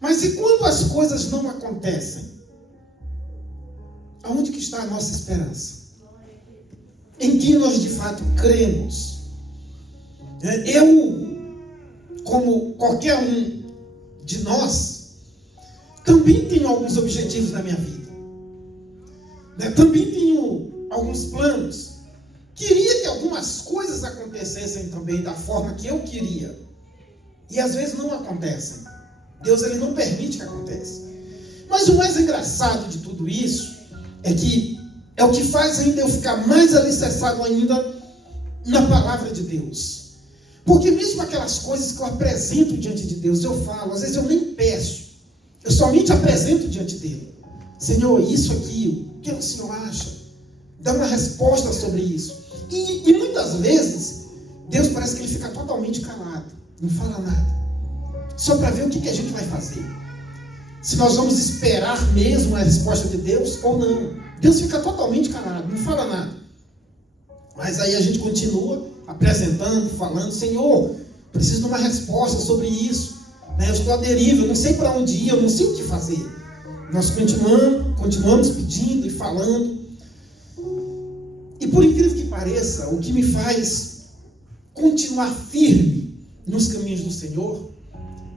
Mas e quando as coisas não acontecem? Aonde que está a nossa esperança? Em quem nós de fato cremos? Eu, como qualquer um de nós, também tenho alguns objetivos na minha vida. Também tenho alguns planos. Queria que algumas coisas acontecessem também da forma que eu queria. E às vezes não acontecem. Deus ele não permite que aconteça. Mas o mais engraçado de tudo isso é que é o que faz ainda eu ficar mais alicerçado ainda na palavra de Deus. Porque mesmo aquelas coisas que eu apresento diante de Deus, eu falo, às vezes eu nem peço, eu somente apresento diante dele. Senhor, isso aqui, o que o Senhor acha? Dá uma resposta sobre isso. E muitas vezes, Deus parece que ele fica totalmente calado, não fala nada. Só para ver o que a gente vai fazer. Se nós vamos esperar mesmo a resposta de Deus ou não. Deus fica totalmente calado, não fala nada. Mas aí a gente continua apresentando, falando, Senhor, preciso de uma resposta sobre isso. Eu estou à deriva, eu não sei para onde ir, eu não sei o que fazer. Nós continuamos pedindo e falando. E por incrível que pareça, o que me faz continuar firme nos caminhos do Senhor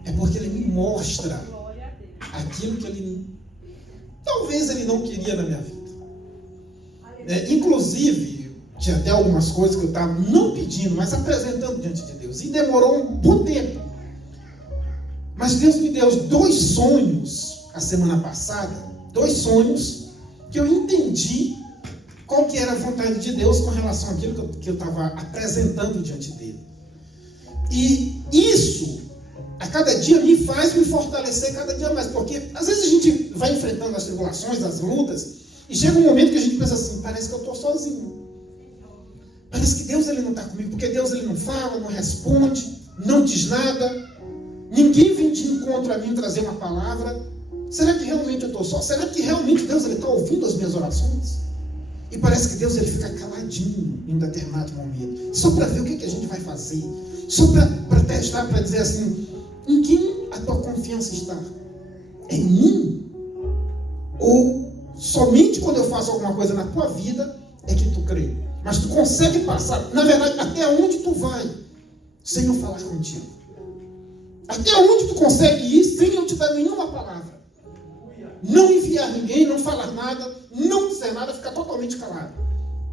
é porque Ele me mostra aquilo que Ele talvez Ele não queria na minha vida. Inclusive, tinha até algumas coisas que eu estava não pedindo, mas apresentando diante de Deus. E demorou um bom tempo. Mas Deus me deu 2 sonhos a semana passada. 2 sonhos que eu entendi qual que era a vontade de Deus com relação àquilo que eu estava apresentando diante dele. E isso, a cada dia, me faz me fortalecer cada dia mais. Porque às vezes a gente vai enfrentando as tribulações, as lutas, e chega um momento que a gente pensa assim, parece que eu estou sozinho. Parece que Deus ele não está comigo, porque Deus ele não fala, não responde, não diz nada. Ninguém vem de encontro a mim trazer uma palavra. Será que realmente eu estou só? Será que realmente Deus ele está ouvindo as minhas orações? E parece que Deus ele fica caladinho em determinado momento, só para ver o que a gente vai fazer, só para testar, para dizer assim, em quem a tua confiança está? Em mim? Ou somente quando eu faço alguma coisa na tua vida é que tu crê? Mas tu consegue passar, na verdade, até onde tu vai sem eu falar contigo? Até onde tu consegue ir sem eu te dar nenhuma palavra? Não enviar ninguém, não falar nada, não dizer nada, ficar totalmente calado.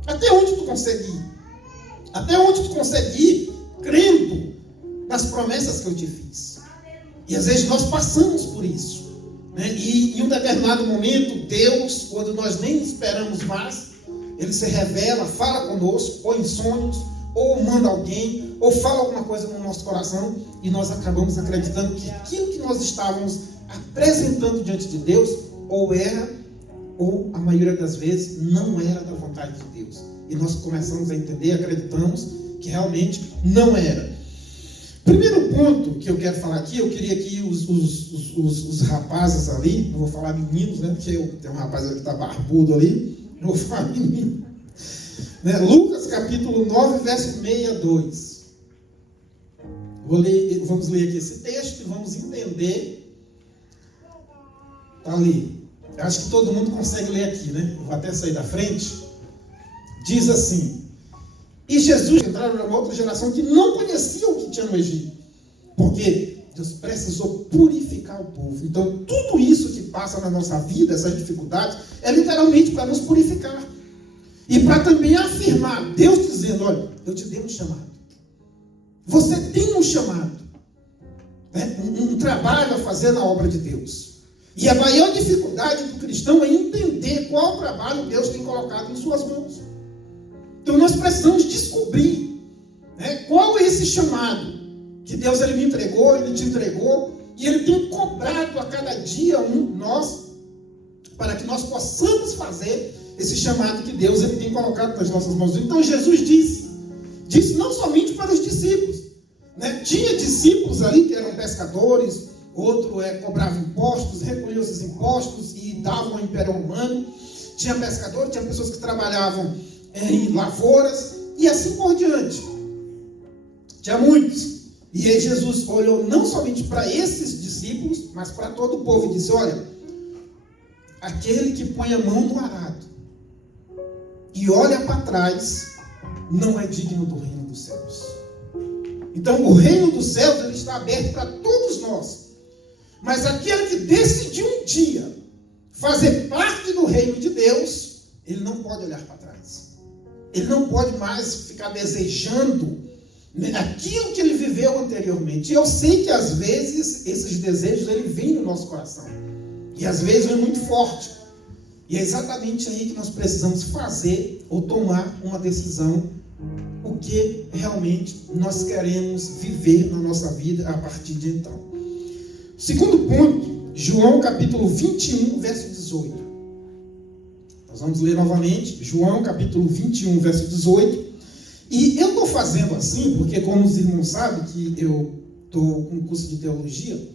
Até onde tu consegue ir? Até onde tu consegue ir crendo nas promessas que eu te fiz? E às vezes nós passamos por isso. né? E em um determinado momento, Deus, quando nós nem esperamos mais, Ele se revela, fala conosco, ou em sonhos, ou manda alguém, ou fala alguma coisa no nosso coração, e nós acabamos acreditando que aquilo que nós estávamos apresentando diante de Deus, ou era, ou a maioria das vezes, não era da vontade de Deus. E nós começamos a entender, acreditamos que realmente não era. Primeiro ponto que eu quero falar aqui, eu queria que os rapazes ali, não vou falar meninos, né? Porque tem um rapaz ali que está barbudo ali, não vou falar menino. Né? Lucas capítulo 9, verso 62. Vamos ler aqui esse texto e vamos entender. Está ali. Eu acho que todo mundo consegue ler aqui, né? Eu vou até sair da frente. Diz assim: e Jesus entraram numa outra geração que não conhecia o que tinha no Egito, porque Deus precisou purificar o povo. Então tudo isso que passa na nossa vida, essas dificuldades, é literalmente para nos purificar e para também afirmar, Deus dizendo: olha, eu te dei um chamado, você tem um chamado, né? um trabalho a fazer na obra de Deus. E a maior dificuldade do cristão é entender qual trabalho Deus tem colocado em suas mãos. Então nós precisamos descobrir, né, qual é esse chamado que Deus ele me entregou, Ele te entregou, e Ele tem cobrado a cada dia nós, para que nós possamos fazer esse chamado que Deus ele tem colocado nas nossas mãos. Então Jesus disse não somente para os discípulos, né? Tinha discípulos ali que eram pescadores, outro cobrava impostos, recolhia esses impostos e davam ao Império Romano. Tinha pescadores, tinha pessoas que trabalhavam em lavouras e assim por diante. Tinha muitos. E aí Jesus olhou não somente para esses discípulos, mas para todo o povo e disse: olha, aquele que põe a mão no arado e olha para trás não é digno do reino dos céus. Então o reino dos céus ele está aberto para todos nós. Mas aquele que decidiu um dia fazer parte do reino de Deus, ele não pode olhar para trás. Ele não pode mais ficar desejando aquilo que ele viveu anteriormente. E eu sei que às vezes esses desejos ele vêm no nosso coração. E às vezes vem muito forte. E é exatamente aí que nós precisamos fazer ou tomar uma decisão. O que realmente nós queremos viver na nossa vida a partir de então. Segundo ponto, João capítulo 21, verso 18. Nós vamos ler novamente, João capítulo 21, verso 18. E eu estou fazendo assim, porque como os irmãos sabem que eu estou com um curso de teologia,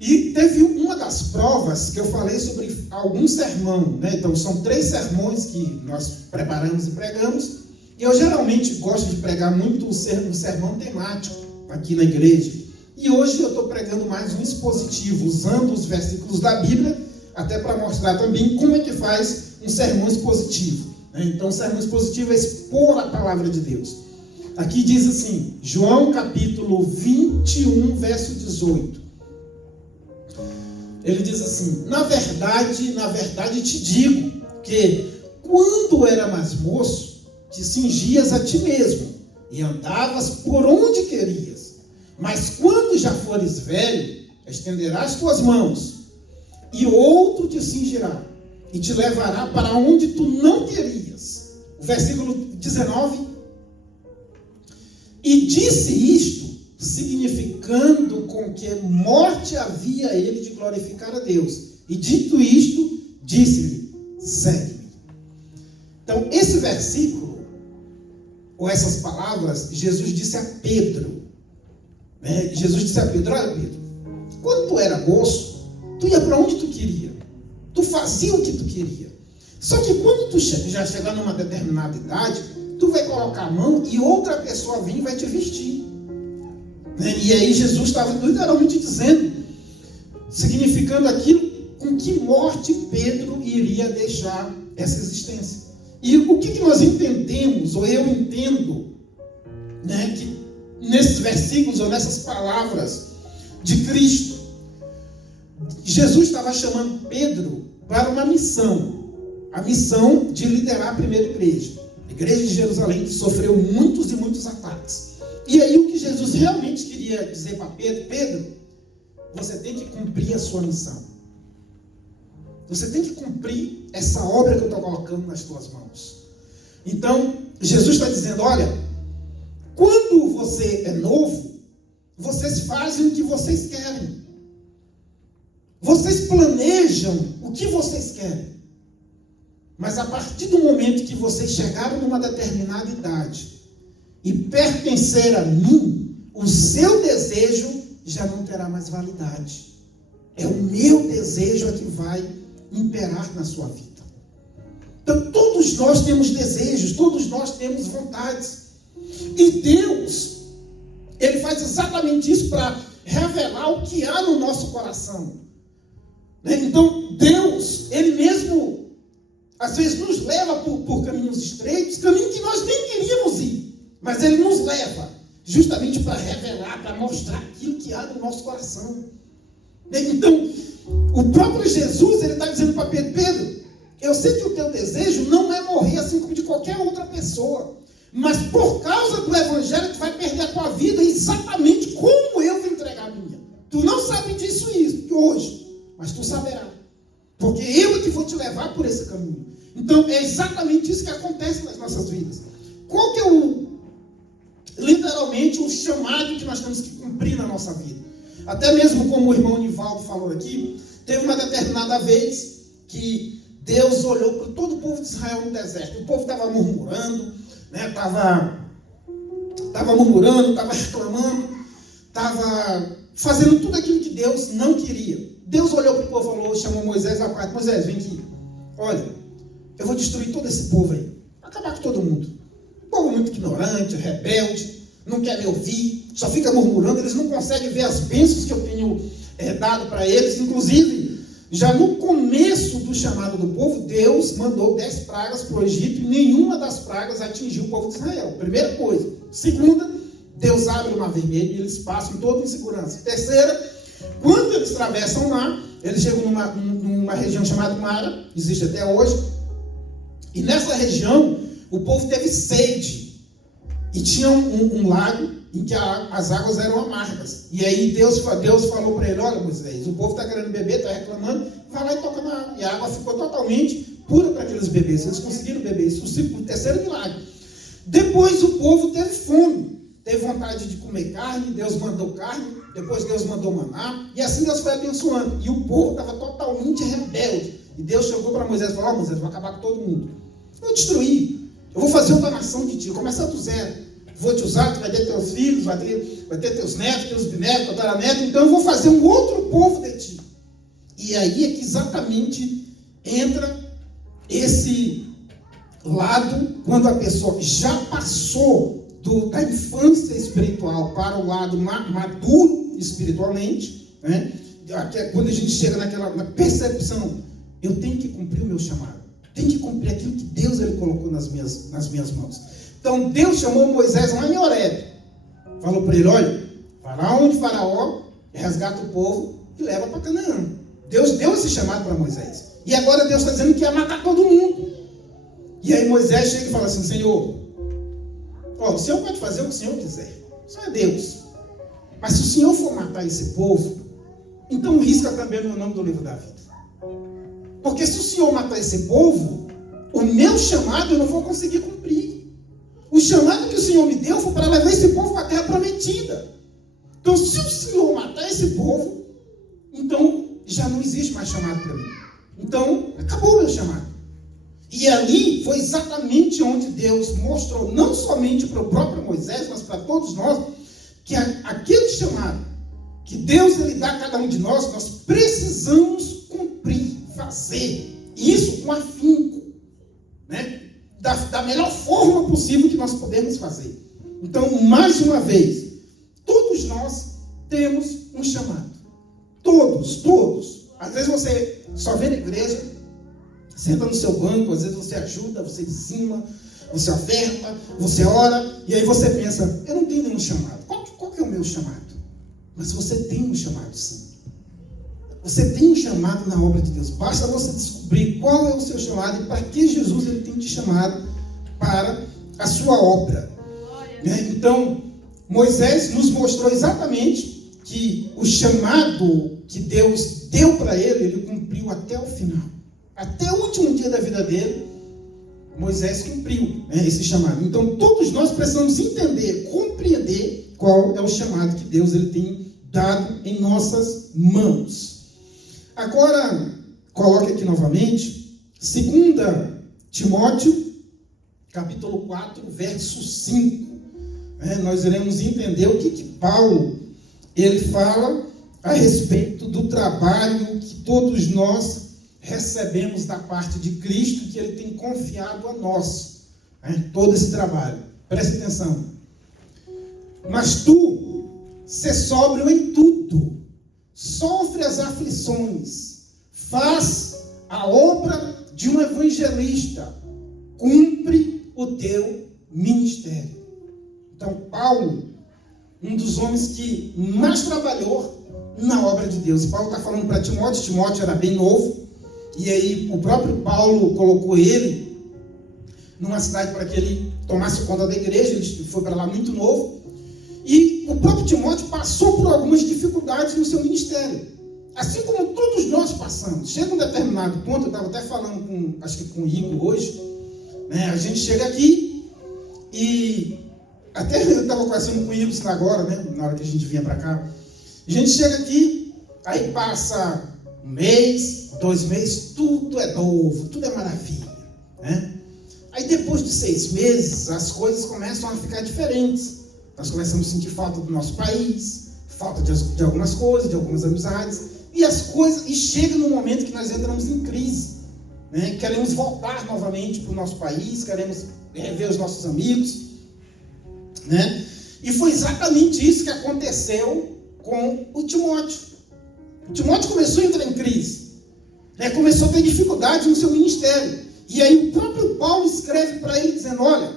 e teve uma das provas que eu falei sobre algum sermão, né? Então são 3 sermões que nós preparamos e pregamos, e eu geralmente gosto de pregar muito um sermão temático aqui na igreja. E hoje eu estou pregando mais um expositivo, usando os versículos da Bíblia, até para mostrar também como é que faz um sermão expositivo. Então, o sermão expositivo é expor a palavra de Deus. Aqui diz assim, João capítulo 21, verso 18. Ele diz assim: na verdade te digo, que quando era mais moço, te cingias a ti mesmo, e andavas por onde querias. Mas quando já fores velho, estenderás tuas mãos, e outro te cingirá, e te levará para onde tu não querias. O versículo 19. E disse isto, significando com que morte havia ele de glorificar a Deus. E dito isto, disse-lhe: segue-me. Então, esse versículo, ou essas palavras, Jesus disse a Pedro. Jesus disse a Pedro: olha, Pedro, quando tu era moço, tu ia para onde tu queria, tu fazia o que tu queria. Só que quando tu já chegar numa determinada idade, tu vai colocar a mão e outra pessoa vem e vai te vestir. E aí Jesus estava literalmente dizendo, significando aquilo com que morte Pedro iria deixar essa existência. E o que nós entendemos, ou eu entendo, que nesses versículos ou nessas palavras de Cristo, Jesus estava chamando Pedro para uma missão, a missão de liderar a primeira igreja, a igreja de Jerusalém, que sofreu muitos e muitos ataques. E aí o que Jesus realmente queria dizer para Pedro: Pedro, você tem que cumprir a sua missão. Você tem que cumprir essa obra que eu estou colocando nas tuas mãos. Então, Jesus está dizendo, olha, quando você é novo, vocês fazem o que vocês querem. Vocês planejam o que vocês querem. Mas a partir do momento que vocês chegaram numa determinada idade e pertencer a mim, o seu desejo já não terá mais validade. É o meu desejo que vai imperar na sua vida. Então, todos nós temos desejos, todos nós temos vontades. E Deus, Ele faz exatamente isso para revelar o que há no nosso coração. Então, Deus, Ele mesmo, às vezes, nos leva por caminhos estreitos, caminhos que nós nem queríamos ir. Mas Ele nos leva justamente para revelar, para mostrar aquilo que há no nosso coração. Então, o próprio Jesus, Ele está dizendo para Pedro, Pedro, eu sei que o teu desejo não é morrer assim como de qualquer outra pessoa, mas por causa do Evangelho tu vai perder a tua vida exatamente como eu vou entregar a minha. Tu não sabe disso hoje, mas tu saberás. Porque eu é que vou te levar por esse caminho. Então, é exatamente isso que acontece nas nossas vidas. Qual que é literalmente o chamado que nós temos que cumprir na nossa vida? Até mesmo como o irmão Nivaldo falou aqui, teve uma determinada vez que Deus olhou para todo o povo de Israel no deserto. O povo estava murmurando, estava murmurando, estava reclamando, estava fazendo tudo aquilo que Deus não queria. Deus olhou para o povo e falou, chamou Moisés ao quarto, Moisés, vem aqui, olha, eu vou destruir todo esse povo aí, acabar com todo mundo. Um povo muito ignorante, rebelde, não quer me ouvir, só fica murmurando, eles não conseguem ver as bênçãos que eu tenho dado para eles. Inclusive, já no começo do chamado do povo, Deus mandou 10 pragas para o Egito e nenhuma das pragas atingiu o povo de Israel. Primeira coisa. Segunda, Deus abre o mar vermelho e eles passam toda em segurança. Terceira, quando eles atravessam lá, eles chegam numa região chamada Mara, existe até hoje, e nessa região o povo teve sede e tinha um lago em que as águas eram amargas. E aí Deus falou para ele, olha Moisés, o povo está querendo beber, está reclamando, vai lá e toca na água. E a água ficou totalmente pura para aqueles bebês. Eles conseguiram beber isso, o terceiro milagre. Depois o povo teve fome, teve vontade de comer carne, Deus mandou carne, depois Deus mandou maná, e assim Deus foi abençoando. E o povo estava totalmente rebelde. E Deus chegou para Moisés e falou, Moisés, vou acabar com todo mundo. Eu vou destruir, eu vou fazer outra nação de ti, eu vou começar do zero. Vou te usar, tu vai ter teus filhos, vai ter teus netos, teus bisnetos, tataranetos, então eu vou fazer um outro povo de ti. E aí é que exatamente entra esse lado, quando a pessoa já passou da infância espiritual para o lado maduro espiritualmente, né? Quando a gente chega na percepção, eu tenho que cumprir o meu chamado, tenho que cumprir aquilo que Deus ele colocou nas minhas mãos. Então Deus chamou Moisés lá em Horebe, falou para ele, olha, vai lá onde Faraó, resgata o povo e leva para Canaã. Deus deu esse chamado para Moisés. E agora Deus está dizendo que ia matar todo mundo. E aí Moisés chega e fala assim, Senhor, o Senhor pode fazer o que o Senhor quiser, só é Deus. Mas se o Senhor for matar esse povo, então risca também o meu nome do livro da vida. Porque se o Senhor matar esse povo, o meu chamado eu não vou conseguir cumprir. O chamado que o Senhor me deu foi para levar esse povo para a terra prometida. Então, se o Senhor matar esse povo, então já não existe mais chamado para mim. Então, acabou o meu chamado. E ali foi exatamente onde Deus mostrou, não somente para o próprio Moisés, mas para todos nós, que aquele chamado que Deus ele dá a cada um de nós precisamos cumprir, fazer isso com afinco, né? Da melhor forma possível que nós podemos fazer. Então, mais uma vez, todos nós temos um chamado. Todos. Às vezes você só vem na igreja, senta no seu banco, às vezes você ajuda, você dizima, você oferta, você ora, e aí você pensa, eu não tenho nenhum chamado. Qual que é o meu chamado? Mas você tem um chamado, sim. Você tem um chamado na obra de Deus. Basta você descobrir qual é o seu chamado e para que Jesus ele tem te chamado para a sua obra. Então, Moisés nos mostrou exatamente que o chamado que Deus deu para ele cumpriu até o final. Até o último dia da vida dele, Moisés cumpriu, né, esse chamado. Então, todos nós precisamos entender, compreender qual é o chamado que Deus ele tem dado em nossas mãos. Agora, coloque aqui novamente, 2 Timóteo, capítulo 4, verso 5. Nós iremos entender o que Paulo ele fala a respeito do trabalho que todos nós recebemos da parte de Cristo, que ele tem confiado a nós, todo esse trabalho. Preste atenção. Mas tu, sê sóbrio em tudo, sofre as aflições, faz a obra de um evangelista, cumpre o teu ministério. Então, Paulo, um dos homens que mais trabalhou na obra de Deus. Paulo está falando para Timóteo. Timóteo era bem novo, e aí o próprio Paulo colocou ele numa cidade para que ele tomasse conta da igreja. Ele foi para lá muito novo, e o próprio Timóteo passou por algumas dificuldades no seu ministério, assim como todos nós passamos. Chega um determinado ponto, eu estava até falando acho que com o Igor hoje, né? A gente chega aqui e até eu estava conversando com o Igor agora, né? Na hora que a gente vinha para cá. A gente chega aqui, aí passa 1 mês, 2 meses, tudo é novo, tudo é maravilha, né? Aí depois de 6 meses, as coisas começam a ficar diferentes. Nós começamos a sentir falta do nosso país, falta de algumas coisas, de algumas amizades, e chega no momento que nós entramos em crise, né? Queremos voltar novamente para o nosso país, queremos rever os nossos amigos, né? E foi exatamente isso que aconteceu com o Timóteo. O Timóteo começou a entrar em crise, né? Começou a ter dificuldade no seu ministério. E aí o próprio Paulo escreve para ele dizendo: olha,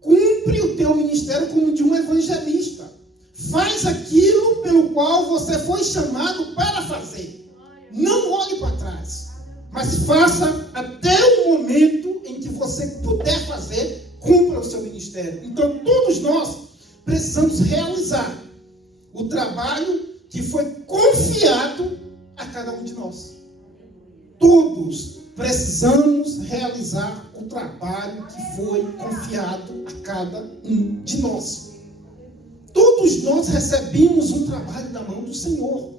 cumpre o teu ministério como de um evangelista. Faz aquilo pelo qual você foi chamado para fazer. Não olhe para trás, mas faça até o momento em que você puder fazer. Cumpra o seu ministério. Então todos nós precisamos realizar o trabalho que foi confiado a cada um de nós. Todos precisamos realizar o trabalho que foi confiado a cada um de nós. Todos nós recebemos um trabalho da mão do Senhor.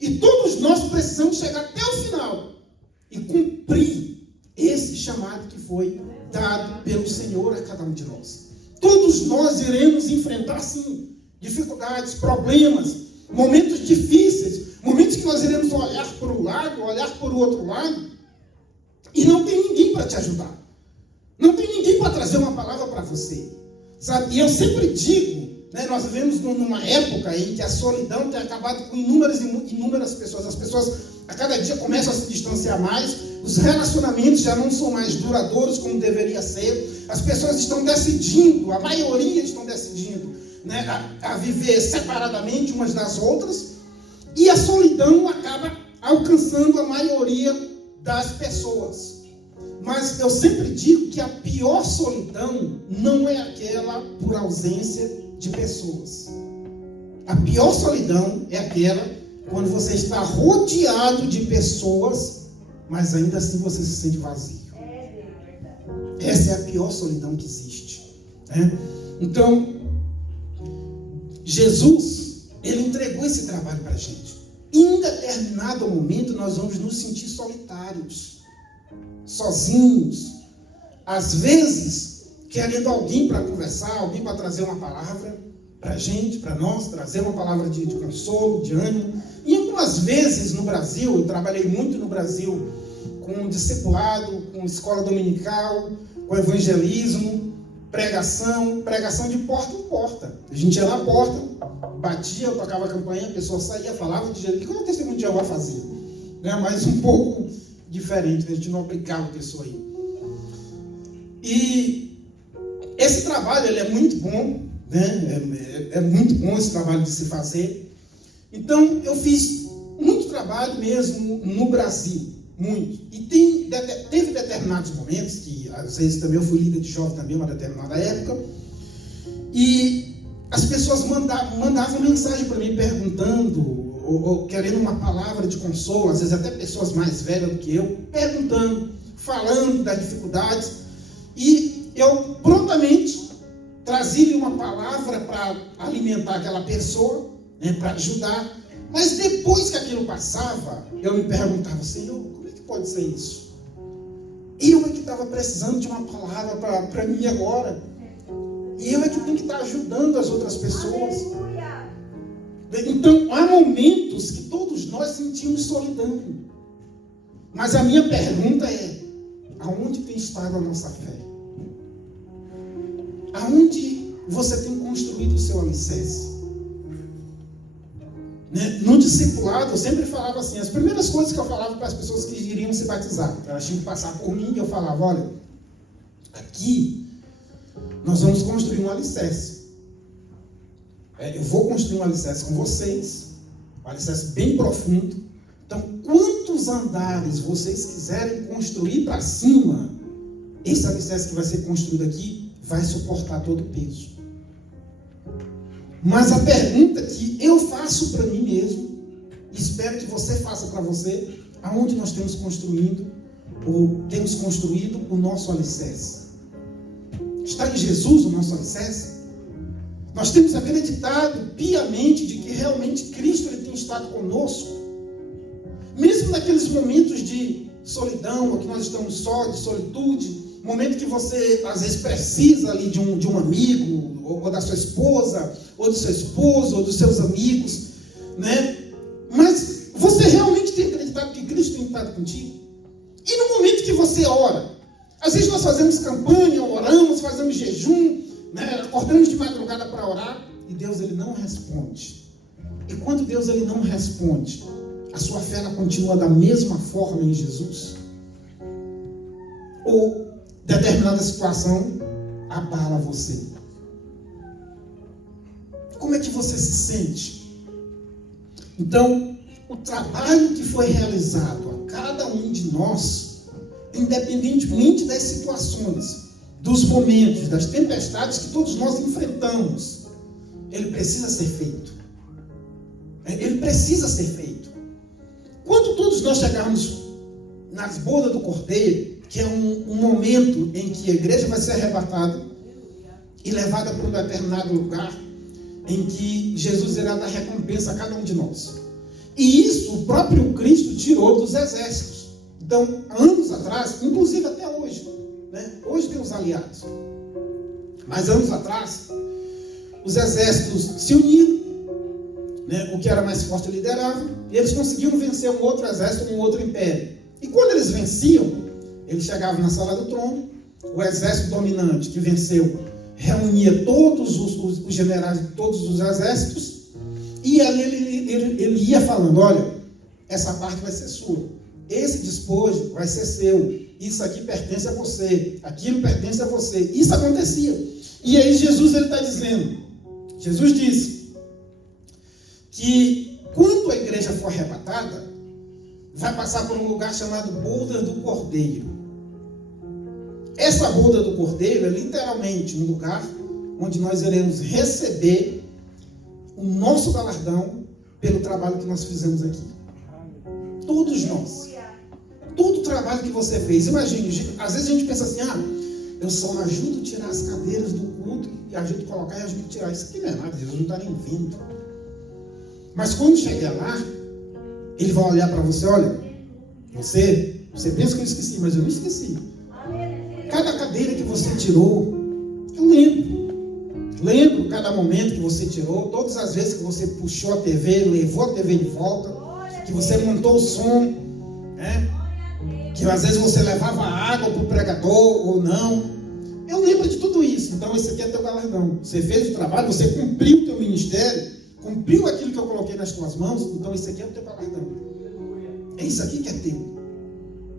E todos nós precisamos chegar até o final e cumprir esse chamado que foi dado pelo Senhor a cada um de nós. Todos nós iremos enfrentar, sim, dificuldades, problemas, momentos difíceis, momentos que nós iremos olhar para um lado, olhar para o outro lado, e não tem ninguém para te ajudar. Não tem ninguém para trazer uma palavra para você. Sabe? E eu sempre digo, né, nós vivemos numa época em que a solidão tem acabado com inúmeras pessoas. As pessoas a cada dia começam a se distanciar mais, os relacionamentos já não são mais duradouros como deveria ser, as pessoas estão decidindo, a maioria estão decidindo, né, a viver separadamente umas das outras, e a solidão acaba alcançando a maioria das pessoas. Mas eu sempre digo que a pior solidão não é aquela por ausência de pessoas. A pior solidão é aquela quando você está rodeado de pessoas, mas ainda assim você se sente vazio. Essa é a pior solidão que existe, né? Então, Jesus, ele entregou esse trabalho para a gente. Em determinado momento, nós vamos nos sentir solitários, sozinhos, às vezes querendo alguém para conversar, alguém para trazer uma palavra para a gente, para nós, trazer uma palavra de consolo, de ânimo. E algumas vezes no Brasil, eu trabalhei muito no Brasil com discipulado, com escola dominical, com evangelismo, pregação de porta em porta. A gente ia na porta, batia, eu tocava a campanha, a pessoa saía, falava de Jesus, como o testemunho de Jeová fazia, né? Mas um pouco diferente, a gente não obrigava a pessoa a ir. E esse trabalho, ele é muito bom, né? É muito bom esse trabalho de se fazer. Então, eu fiz muito trabalho mesmo no Brasil, muito. E teve determinados momentos, que às vezes também eu fui líder de jovem também, uma determinada época, e as pessoas mandavam mensagem para mim perguntando, ou querendo uma palavra de consolo, às vezes até pessoas mais velhas do que eu, perguntando, falando das dificuldades, e eu prontamente trazia uma palavra para alimentar aquela pessoa, né, para ajudar. Mas depois que aquilo passava, eu me perguntava, Senhor, como é que pode ser isso? Eu é que estava precisando de uma palavra para mim agora. E eu é que tenho que estar ajudando as outras pessoas. Então, há momentos que todos nós sentimos solidão. Mas a minha pergunta é, aonde tem estado a nossa fé? Aonde você tem construído o seu alicerce? No discipulado, eu sempre falava assim, as primeiras coisas que eu falava para as pessoas que iriam se batizar, elas tinham que passar por mim, e eu falava, olha, aqui nós vamos construir um alicerce. Eu vou construir um alicerce com vocês, um alicerce bem profundo. Então, quantos andares vocês quiserem construir para cima, esse alicerce que vai ser construído aqui vai suportar todo o peso. Mas a pergunta que eu faço para mim mesmo, espero que você faça para você, aonde nós temos construído o nosso alicerce? Está em Jesus o nosso alicerce? Nós temos acreditado piamente de que realmente Cristo ele tem estado conosco, mesmo naqueles momentos de solidão, ou que nós estamos só, de solitude, momento que você às vezes precisa ali de um amigo, ou da sua esposa, ou do seu esposo, ou dos seus amigos, né? Mas você realmente tem acreditado que Cristo tem estado contigo? E no momento que você ora, às vezes nós fazemos campanha, oramos, fazemos jejum, né? Acordamos de madrugada para orar, e Deus ele não responde. E quando Deus ele não responde, a sua fé ela continua da mesma forma em Jesus? Ou determinada situação abala você? Como é que você se sente? Então, o trabalho que foi realizado a cada um de nós, independentemente das situações, dos momentos, das tempestades que todos nós enfrentamos, ele precisa ser feito. Ele precisa ser feito. Quando todos nós chegarmos nas bodas do Cordeiro, que é um momento em que a igreja vai ser arrebatada e levada para um determinado lugar, em que Jesus irá dar recompensa a cada um de nós. E isso o próprio Cristo tirou dos exércitos. Então, anos atrás, inclusive até hoje, né? Hoje tem os aliados. Mas anos atrás, os exércitos se uniram, né? O que era mais forte liderava, e eles conseguiam vencer um outro exército, um outro império. E quando eles venciam, eles chegavam na sala do trono, o exército dominante que venceu reunia todos os generais de todos os exércitos, e ali ele ia falando, olha, essa parte vai ser sua, esse despojo vai ser seu, isso aqui pertence a você, aquilo pertence a você. Isso acontecia. E aí Jesus está dizendo, Jesus disse que quando a igreja for arrebatada, vai passar por um lugar chamado Boda do Cordeiro. Essa boda do Cordeiro é literalmente um lugar onde nós iremos receber o nosso galardão pelo trabalho que nós fizemos aqui. Todos nós. Todo o trabalho que você fez. Imagine, às vezes a gente pensa assim, eu só ajudo a tirar as cadeiras do culto, e ajudo a colocar e ajudo a tirar. Isso aqui não é nada, Jesus não está nem vindo. Mas quando chegar lá, ele vai olhar para você, olha, você pensa que eu esqueci, mas eu não esqueci. Cada cadeira que você tirou, eu lembro cada momento que você tirou, todas as vezes que você puxou a TV, levou a TV de volta, que você montou o som, né? Que às vezes você levava água para o pregador ou não. Eu lembro de tudo isso. Então esse aqui é teu galardão. Você fez o trabalho, você cumpriu o teu ministério, cumpriu aquilo que eu coloquei nas tuas mãos, então esse aqui é o teu galardão. É isso aqui que é teu.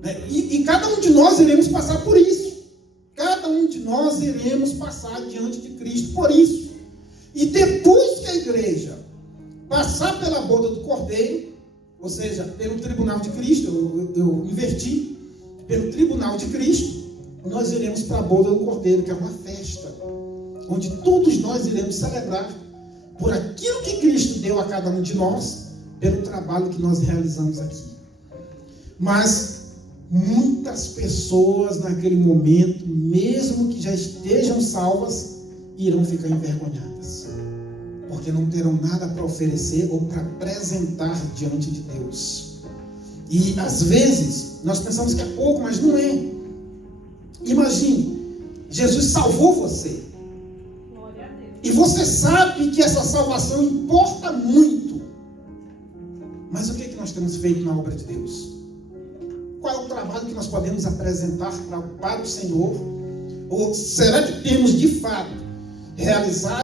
Né? E cada um de nós iremos passar por isso. Cada um de nós iremos passar diante de Cristo por isso. E depois que a igreja passar pela boda do Cordeiro, ou seja, pelo tribunal de Cristo, eu inverti, pelo tribunal de Cristo, nós iremos para a boda do Cordeiro, que é uma festa, onde todos nós iremos celebrar por aquilo que Cristo deu a cada um de nós, pelo trabalho que nós realizamos aqui. Mas muitas pessoas naquele momento, mesmo que já estejam salvas, irão ficar envergonhadas, porque não terão nada para oferecer ou para apresentar diante de Deus. E às vezes nós pensamos que é pouco, mas não é. Imagine, Jesus salvou você. E você sabe que essa salvação importa muito. Mas o que é que nós temos feito na obra de Deus? Qual é o trabalho que nós podemos apresentar para o Senhor? Ou será que temos de fato realizado